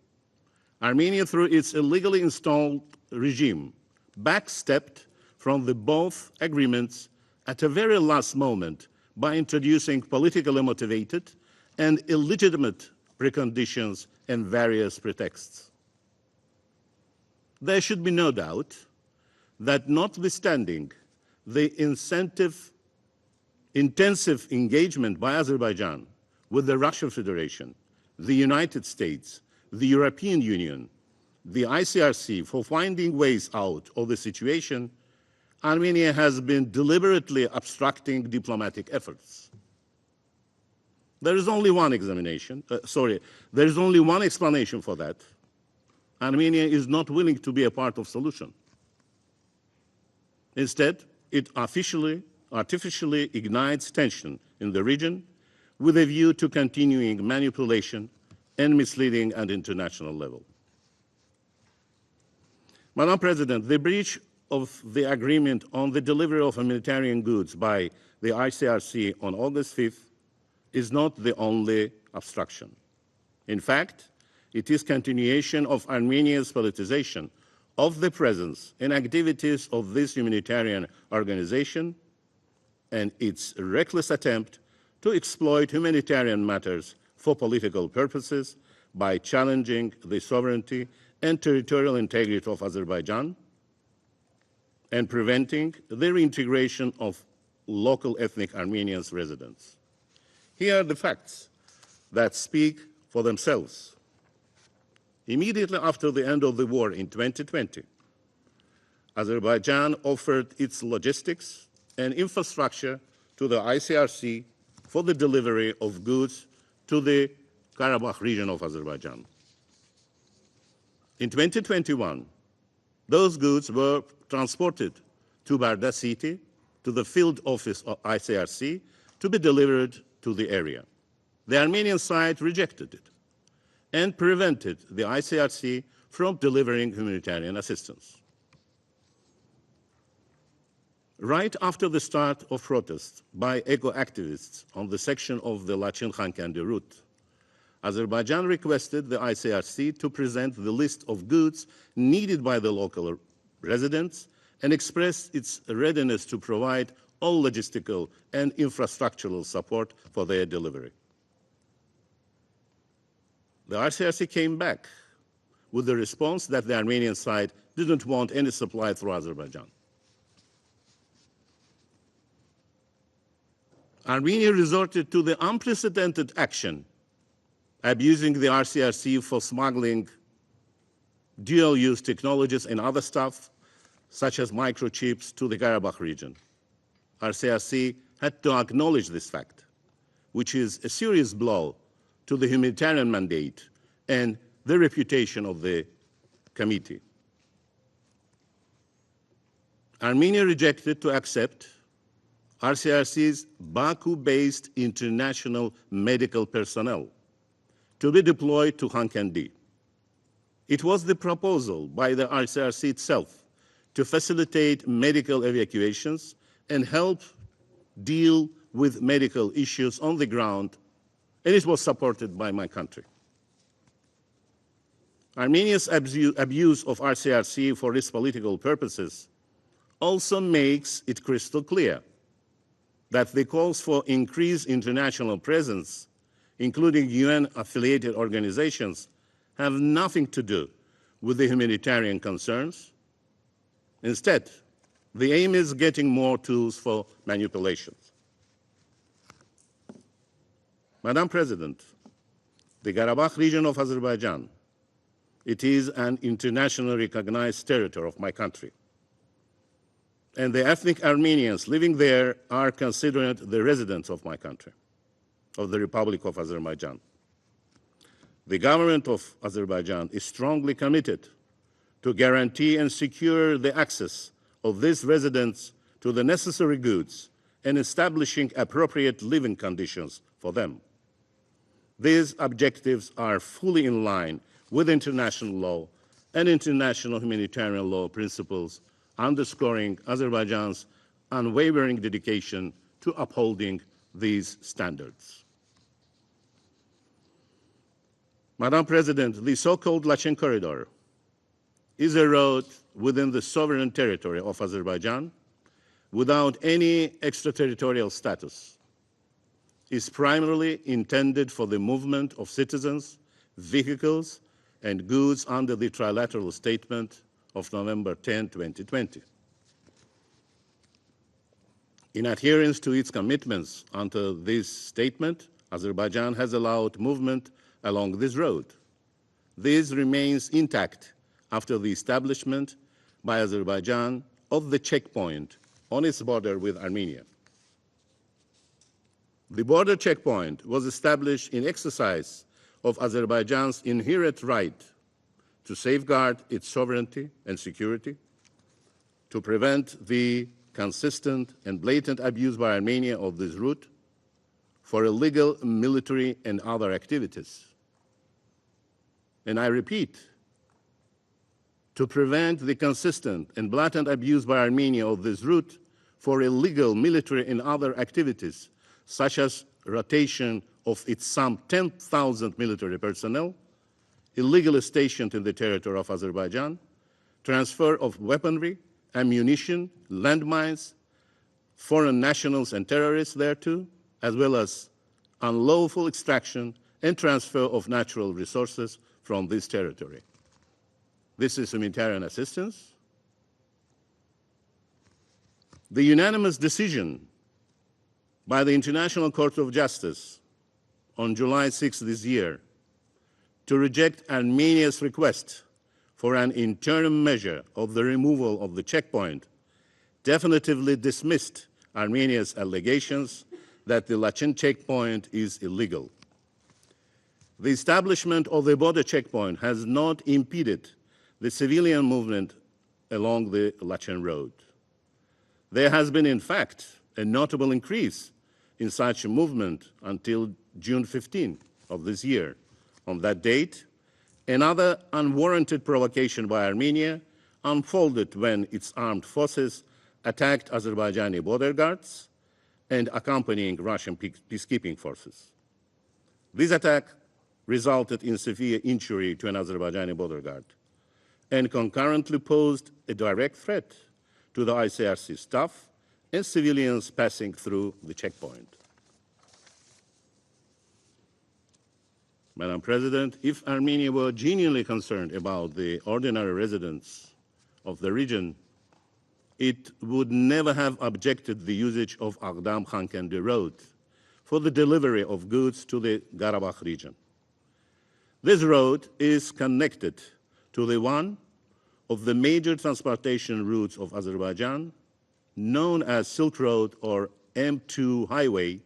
Armenia, through its illegally installed regime, backstepped from the both agreements at a very last moment by introducing politically motivated and illegitimate preconditions and various pretexts. There should be no doubt that notwithstanding the intensive engagement by Azerbaijan with the Russian Federation, the United States, the European Union, the ICRC for finding ways out of the situation, Armenia has been deliberately obstructing diplomatic efforts. There is only one explanation for that. Armenia is not willing to be a part of the solution. Instead, it artificially ignites tension in the region with a view to continuing manipulation and misleading at international level. Madam President, the breach of the agreement on the delivery of humanitarian goods by the ICRC on August 5th is not the only obstruction. In fact, it is continuation of Armenia's politicization of the presence and activities of this humanitarian organization and its reckless attempt to exploit humanitarian matters for political purposes by challenging the sovereignty and territorial integrity of Azerbaijan and preventing the reintegration of local ethnic Armenian residents. Here are the facts that speak for themselves. Immediately after the end of the war in 2020, Azerbaijan offered its logistics and infrastructure to the ICRC for the delivery of goods to the Karabakh region of Azerbaijan. In 2021, those goods were transported to Barda city, to the field office of ICRC, to be delivered to the area. The Armenian side rejected it and prevented the ICRC from delivering humanitarian assistance. Right after the start of protests by eco-activists on the section of the Lachen-Khankandi route, Azerbaijan requested the ICRC to present the list of goods needed by the local residents and expressed its readiness to provide all logistical and infrastructural support for their delivery. The ICRC came back with the response that the Armenian side didn't want any supply through Azerbaijan. Armenia resorted to the unprecedented action, abusing the ICRC for smuggling dual-use technologies and other stuff, such as microchips, to the Karabakh region. RCRC had to acknowledge this fact, which is a serious blow to the humanitarian mandate and the reputation of the committee. Armenia rejected to accept RCRC's Baku-based international medical personnel to be deployed to Hankandi. It was the proposal by the RCRC itself to facilitate medical evacuations and help deal with medical issues on the ground, and it was supported by my country. Armenia's abuse of RCRC for its political purposes also makes it crystal clear that the calls for increased international presence, including UN-affiliated organizations, have nothing to do with the humanitarian concerns. Instead, the aim is getting more tools for manipulation. Madam President, the Karabakh region of Azerbaijan, it is an internationally recognized territory of my country. And the ethnic Armenians living there are considered the residents of my country, of the Republic of Azerbaijan. The government of Azerbaijan is strongly committed to guarantee and secure the access of these residents to the necessary goods and establishing appropriate living conditions for them. These objectives are fully in line with international law and international humanitarian law principles, underscoring Azerbaijan's unwavering dedication to upholding these standards. Madam President, the so-called Lachen Corridor is a road within the sovereign territory of Azerbaijan without any extraterritorial status. Is primarily intended for the movement of citizens, vehicles, and goods under the trilateral statement of November 10, 2020. In adherence to its commitments under this statement, Azerbaijan has allowed movement along this road. This remains intact after the establishment by Azerbaijan of the checkpoint on its border with Armenia. The border checkpoint was established in exercise of Azerbaijan's inherent right to safeguard its sovereignty and security, to prevent the consistent and blatant abuse by Armenia of this route for illegal military and other activities. And I repeat, to prevent the consistent and blatant abuse by Armenia of this route for illegal military and other activities, such as rotation of its some 10,000 military personnel, illegally stationed in the territory of Azerbaijan, transfer of weaponry, ammunition, landmines, foreign nationals and terrorists thereto, as well as unlawful extraction and transfer of natural resources from this territory. This is humanitarian assistance. The unanimous decision by the International Court of Justice on July 6 this year to reject Armenia's request for an interim measure of the removal of the checkpoint definitively dismissed Armenia's allegations that the Lachen checkpoint is illegal. The establishment of the border checkpoint has not impeded the civilian movement along the Lachen road. There has been, in fact, a notable increase in such a movement until June 15 of this year. On that date, another unwarranted provocation by Armenia unfolded when its armed forces attacked Azerbaijani border guards and accompanying Russian peacekeeping forces. This attack resulted in severe injury to an Azerbaijani border guard and concurrently posed a direct threat to the ICRC staff and civilians passing through the checkpoint. Madam President, if Armenia were genuinely concerned about the ordinary residents of the region, it would never have objected the usage of Aghdam-Khankandi road for the delivery of goods to the Karabakh region. This road is connected to the one of the major transportation routes of Azerbaijan, known as Silk Road or M2 Highway,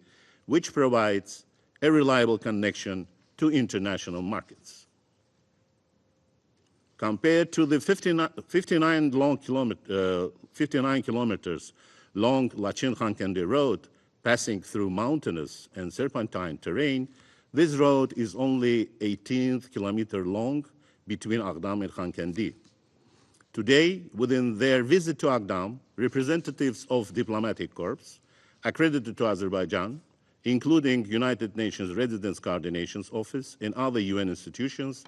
which provides a reliable connection to international markets. Compared to the 59 kilometers long Lachin-Khankendi road passing through mountainous and serpentine terrain, this road is only 18 kilometers long between Agdam and Khankendi. Today, within their visit to Agdam, representatives of diplomatic corps accredited to Azerbaijan, including United Nations Residence Coordination Office and other UN institutions,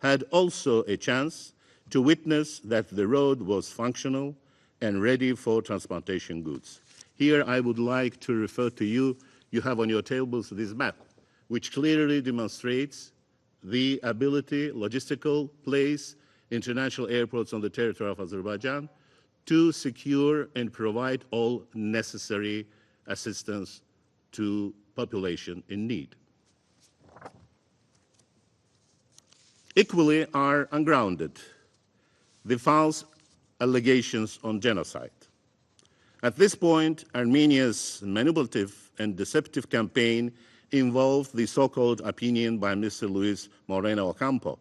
had also a chance to witness that the road was functional and ready for transportation goods. Here I would like to refer to you. You have on your tables this map, which clearly demonstrates the ability, logistical place, international airports on the territory of Azerbaijan to secure and provide all necessary assistance to population in need. Equally are ungrounded the false allegations on genocide. At this point, Armenia's manipulative and deceptive campaign involved the so-called opinion by Mr. Luis Moreno Ocampo,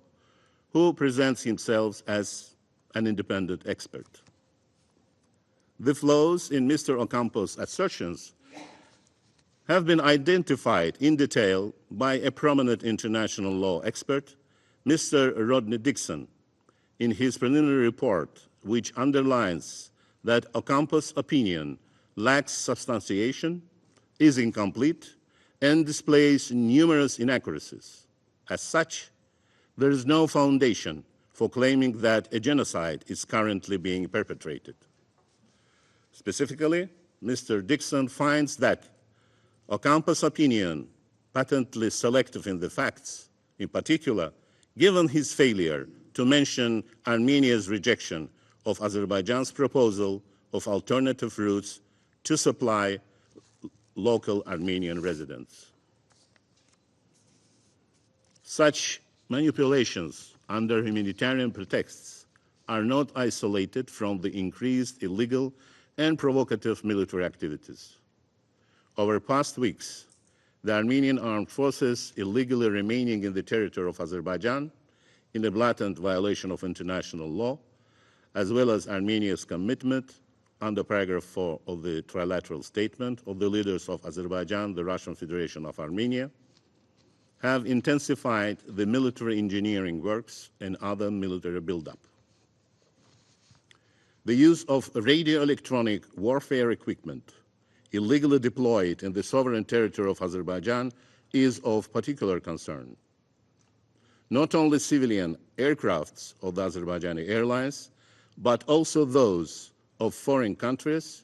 who presents himself as an independent expert. The flaws in Mr. Ocampo's assertions have been identified in detail by a prominent international law expert, Mr. Rodney Dixon, in his preliminary report, which underlines that Ocampo's opinion lacks substantiation, is incomplete, and displays numerous inaccuracies. As such, there is no foundation for claiming that a genocide is currently being perpetrated. Specifically, Mr. Dixon finds that Ocampo's opinion, patently selective in the facts, in particular, given his failure to mention Armenia's rejection of Azerbaijan's proposal of alternative routes to supply local Armenian residents. Such manipulations under humanitarian pretexts are not isolated from the increased illegal and provocative military activities. Over past weeks, the Armenian armed forces illegally remaining in the territory of Azerbaijan in a blatant violation of international law, as well as Armenia's commitment under paragraph 4 of the trilateral statement of the leaders of Azerbaijan, the Russian Federation of Armenia, have intensified the military engineering works and other military buildup. The use of radio-electronic warfare equipment illegally deployed in the sovereign territory of Azerbaijan is of particular concern. Not only civilian aircrafts of the Azerbaijani airlines, but also those of foreign countries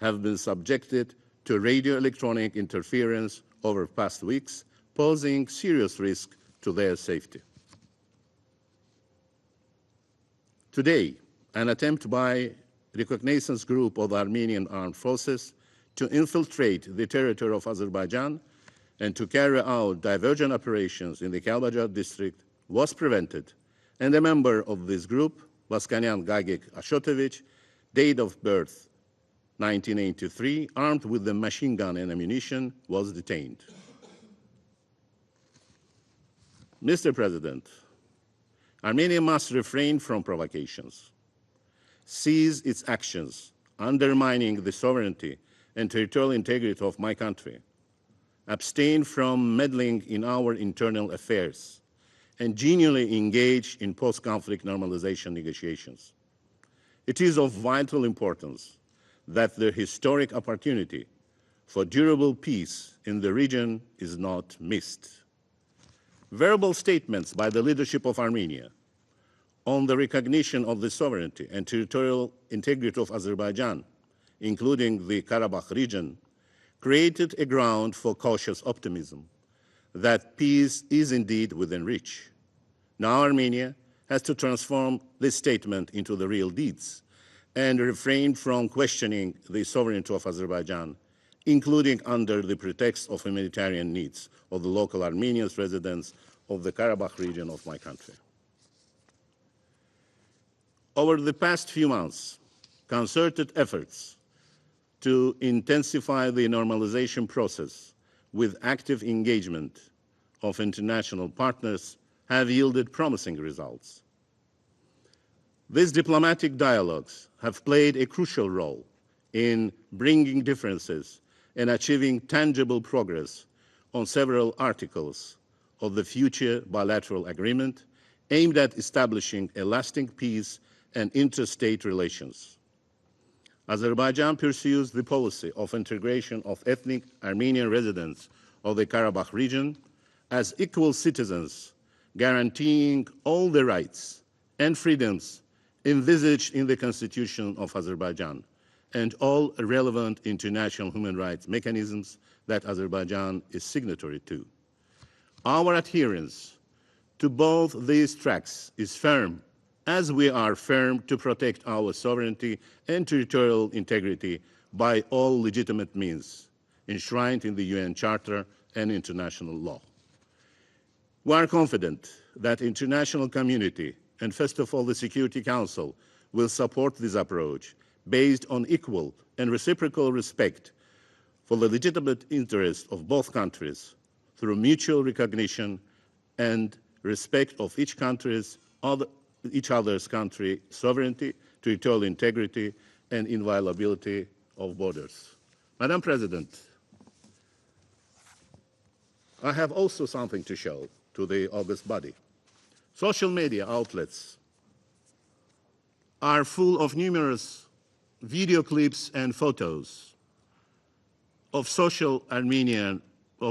have been subjected to radio-electronic interference over past weeks, posing serious risk to their safety. Today, an attempt by reconnaissance group of the Armenian armed forces to infiltrate the territory of Azerbaijan and to carry out diversion operations in the Kalbajar district was prevented, and a member of this group, Vaskanyan Gagik Ashotovich, date of birth 1983, armed with the machine gun and ammunition, was detained. Mr. President, Armenia must refrain from provocations, cease its actions undermining the sovereignty and territorial integrity of my country, abstain from meddling in our internal affairs, and genuinely engage in post-conflict normalization negotiations. It is of vital importance that the historic opportunity for durable peace in the region is not missed. Verbal statements by the leadership of Armenia on the recognition of the sovereignty and territorial integrity of Azerbaijan, including the Karabakh region, created a ground for cautious optimism that peace is indeed within reach. Now Armenia has to transform this statement into the real deeds and refrain from questioning the sovereignty of Azerbaijan, including under the pretext of humanitarian needs of the local Armenian residents of the Karabakh region of my country. Over the past few months, concerted efforts to intensify the normalization process with active engagement of international partners have yielded promising results. These diplomatic dialogues have played a crucial role in bringing differences and achieving tangible progress on several articles of the future bilateral agreement aimed at establishing a lasting peace and interstate relations. Azerbaijan pursues the policy of integration of ethnic Armenian residents of the Karabakh region as equal citizens, guaranteeing all the rights and freedoms envisaged in the Constitution of Azerbaijan and all relevant international human rights mechanisms that Azerbaijan is signatory to. Our adherence to both these tracks is firm, as we are firm to protect our sovereignty and territorial integrity by all legitimate means enshrined in the UN Charter and international law. We are confident that the international community, and first of all the Security Council, will support this approach based on equal and reciprocal respect for the legitimate interests of both countries through mutual recognition and respect of each other's country sovereignty, territorial integrity, and inviolability of borders. Madam President, I have also something to show to the august body. Social media outlets are full of numerous video clips and photos of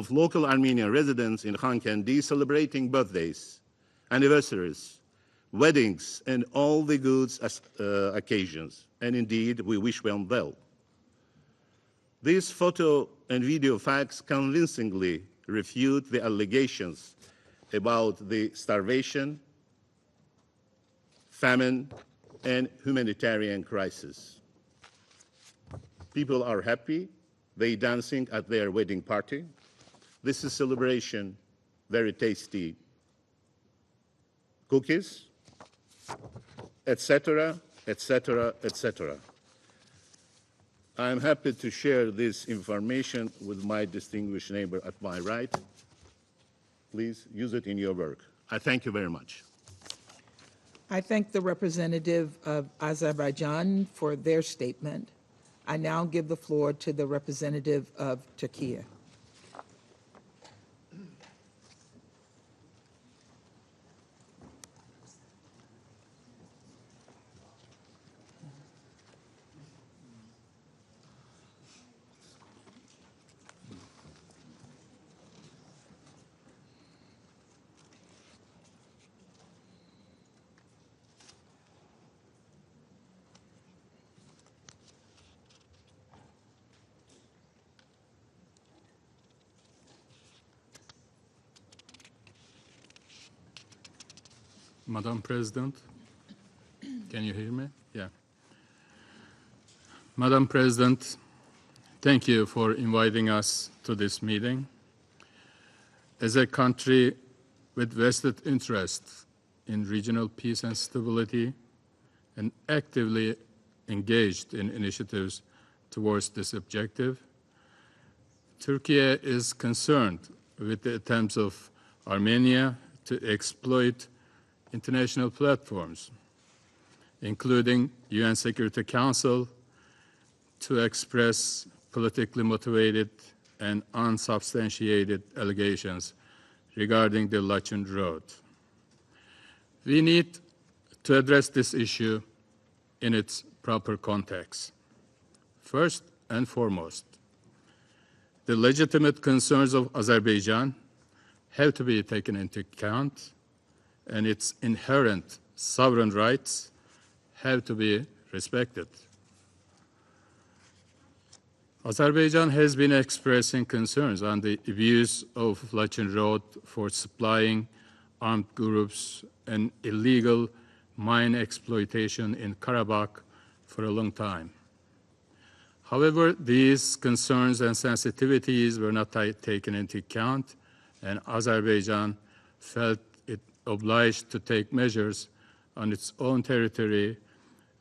local Armenian residents in Khankendi celebrating birthdays, anniversaries, weddings, and all the good occasions. And indeed, we wish them well. These photo and video facts convincingly refute the allegations about the starvation, famine, and humanitarian crisis. People are happy, they dancing at their wedding party. This is celebration, very tasty cookies, etc., etc., etc. I'm happy to share this information with my distinguished neighbor at my right. Please use it in your work. I thank you very much. I thank the representative of Azerbaijan for their statement. I now give the floor to the representative of Turkey. Madam President, can you hear me? Yeah. Madam President, thank you for inviting us to this meeting. As a country with vested interests in regional peace and stability and actively engaged in initiatives towards this objective, Turkey is concerned with the attempts of Armenia to exploit international platforms, including UN Security Council, to express politically motivated and unsubstantiated allegations regarding the Laçın Road. We need to address this issue in its proper context. First and foremost, the legitimate concerns of Azerbaijan have to be taken into account, and its inherent sovereign rights have to be respected. Azerbaijan has been expressing concerns on the abuse of Laçın Road for supplying armed groups and illegal mine exploitation in Karabakh for a long time. However, these concerns and sensitivities were not taken into account, and Azerbaijan felt it obliged to take measures on its own territory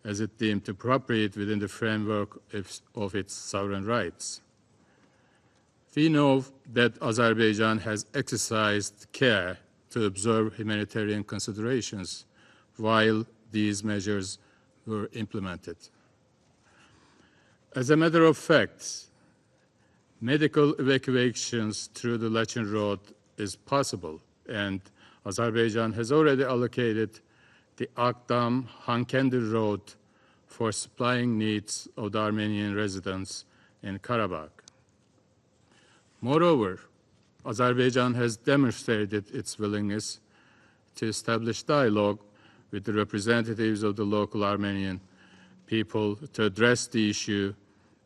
as it deemed appropriate within the framework of its sovereign rights. We know that Azerbaijan has exercised care to observe humanitarian considerations while these measures were implemented. As a matter of fact, medical evacuations through the Laçın Road is possible, and Azerbaijan has already allocated the Akdam-Hankendi Road for supplying needs of the Armenian residents in Karabakh. Moreover, Azerbaijan has demonstrated its willingness to establish dialogue with the representatives of the local Armenian people to address the issue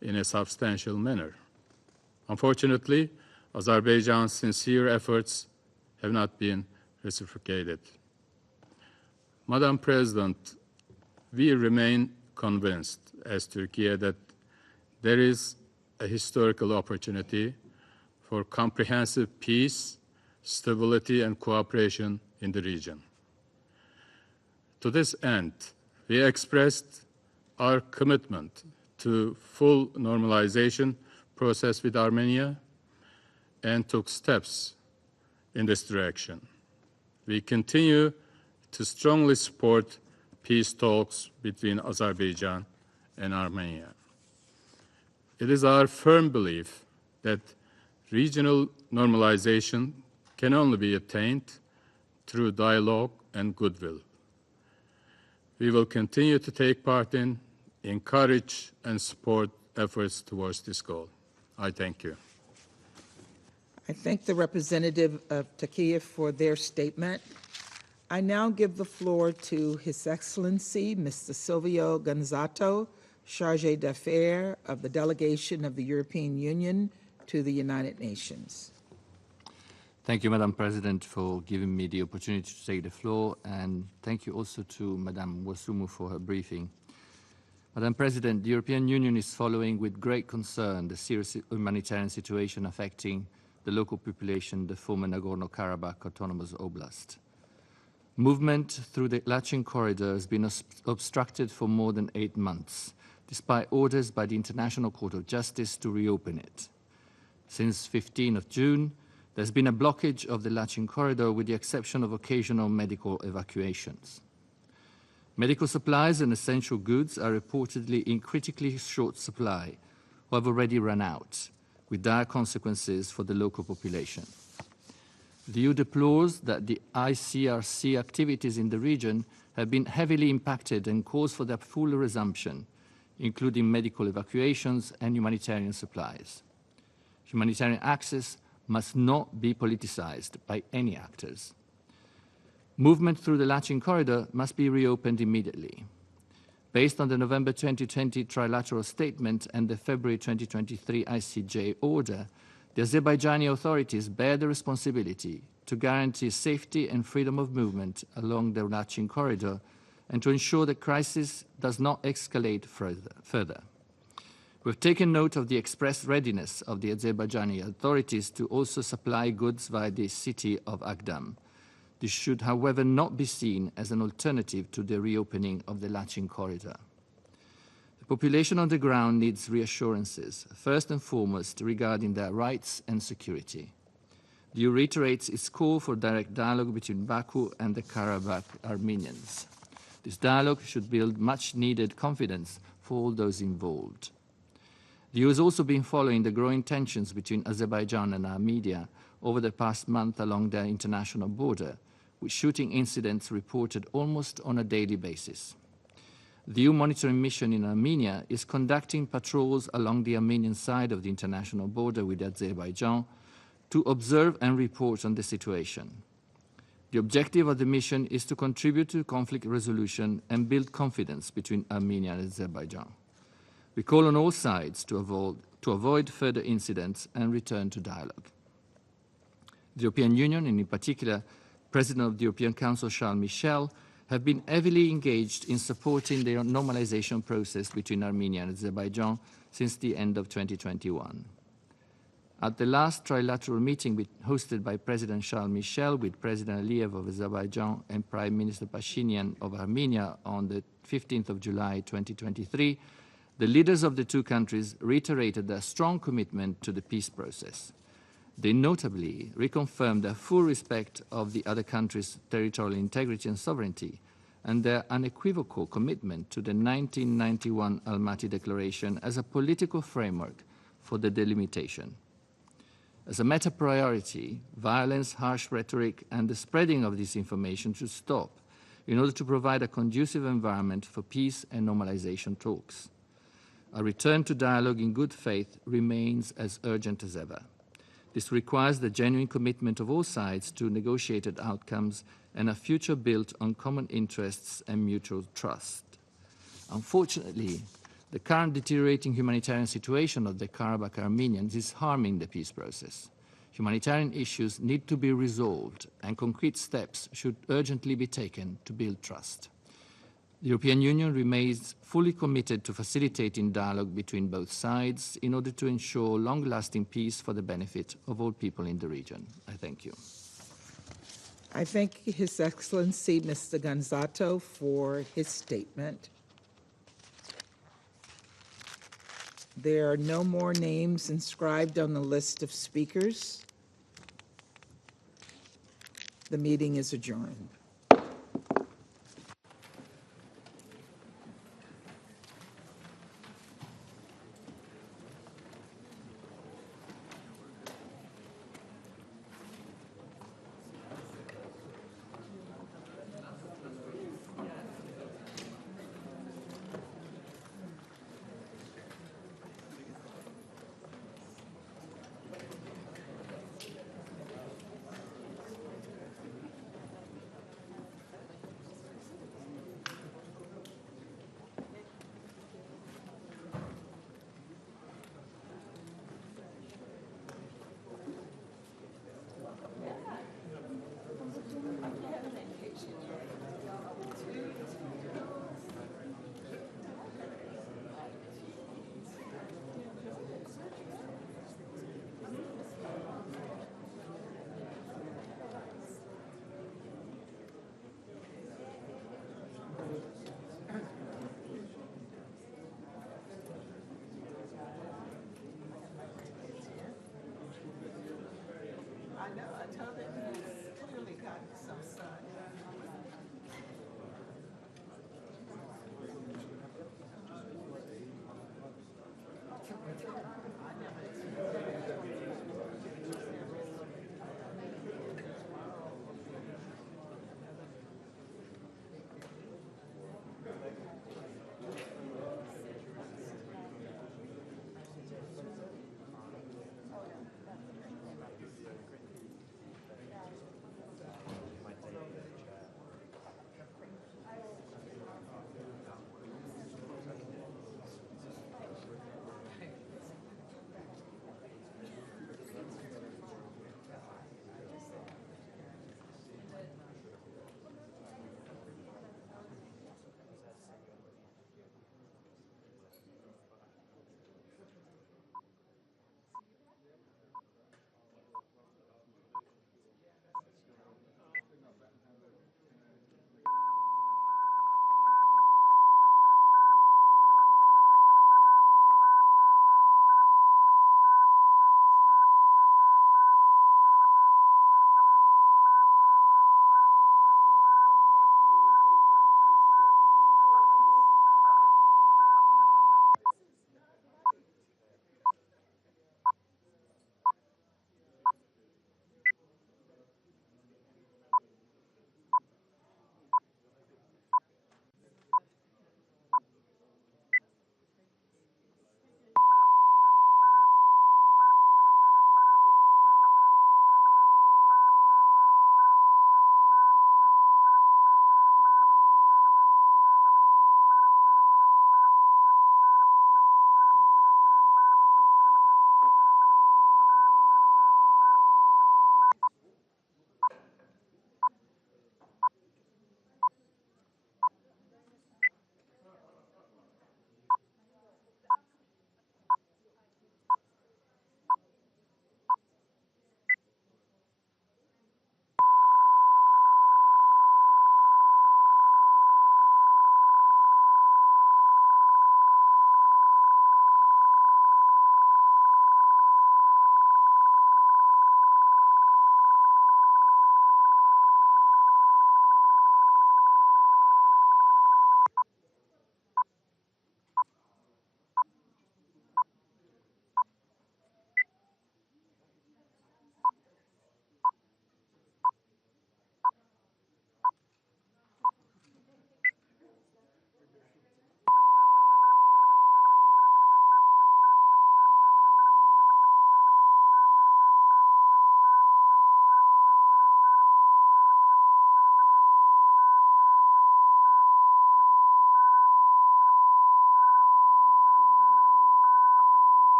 in a substantial manner. Unfortunately, Azerbaijan's sincere efforts have not been reciprocated. Madam President, we remain convinced as Turkey that there is a historical opportunity for comprehensive peace, stability, and cooperation in the region. To this end, we expressed our commitment to full normalization process with Armenia and took steps in this direction. We continue to strongly support peace talks between Azerbaijan and Armenia. It is our firm belief that regional normalization can only be attained through dialogue and goodwill. We will continue to take part in, encourage, and support efforts towards this goal. I thank you. I thank the representative of Turkey for their statement. I now give the floor to His Excellency, Mr. Silvio Gonzato, Chargé d'Affaires of the Delegation of the European Union to the United Nations. Thank you, Madam President, for giving me the opportunity to take the floor, and thank you also to Madam Wasumu for her briefing. Madam President, the European Union is following with great concern the serious humanitarian situation affecting the local population, the former Nagorno-Karabakh Autonomous Oblast. Movement through the Laçın corridor has been obstructed for more than 8 months, despite orders by the International Court of Justice to reopen it. Since 15th of June, there's been a blockage of the Laçın corridor with the exception of occasional medical evacuations. Medical supplies and essential goods are reportedly in critically short supply or have already run out, with dire consequences for the local population. The EU deplores that the ICRC activities in the region have been heavily impacted and calls for their full resumption, including medical evacuations and humanitarian supplies. Humanitarian access must not be politicized by any actors. Movement through the Laçın corridor must be reopened immediately. Based on the November 2020 trilateral statement and the February 2023 ICJ order, the Azerbaijani authorities bear the responsibility to guarantee safety and freedom of movement along the Laçın corridor and to ensure the crisis does not escalate further. We've taken note of the expressed readiness of the Azerbaijani authorities to also supply goods via the city of Akdam. This should, however, not be seen as an alternative to the reopening of the Laçın corridor. The population on the ground needs reassurances, first and foremost regarding their rights and security. The EU reiterates its call for direct dialogue between Baku and the Karabakh Armenians. This dialogue should build much-needed confidence for all those involved. The EU has also been following the growing tensions between Azerbaijan and Armenia over the past month along their international border, with shooting incidents reported almost on a daily basis. The EU monitoring mission in Armenia is conducting patrols along the Armenian side of the international border with Azerbaijan to observe and report on the situation. The objective of the mission is to contribute to conflict resolution and build confidence between Armenia and Azerbaijan. We call on all sides to avoid further incidents and return to dialogue. The European Union, and in particular, President of the European Council Charles Michel, have been heavily engaged in supporting the normalization process between Armenia and Azerbaijan since the end of 2021. At the last trilateral meeting hosted by President Charles Michel with President Aliyev of Azerbaijan and Prime Minister Pashinyan of Armenia on the 15th of July 2023, the leaders of the two countries reiterated their strong commitment to the peace process. They notably reconfirmed their full respect of the other country's territorial integrity and sovereignty, and their unequivocal commitment to the 1991 Almaty Declaration as a political framework for the delimitation. As a matter priority, violence, harsh rhetoric, and the spreading of disinformation should stop in order to provide a conducive environment for peace and normalization talks. A return to dialogue in good faith remains as urgent as ever. This requires the genuine commitment of all sides to negotiated outcomes and a future built on common interests and mutual trust. Unfortunately, the current deteriorating humanitarian situation of the Karabakh Armenians is harming the peace process. Humanitarian issues need to be resolved, and concrete steps should urgently be taken to build trust. The European Union remains fully committed to facilitating dialogue between both sides in order to ensure long-lasting peace for the benefit of all people in the region. I thank you. I thank His Excellency Mr. Gonzato for his statement. There are no more names inscribed on the list of speakers. The meeting is adjourned. I know, I told him he's clearly gotten some sun.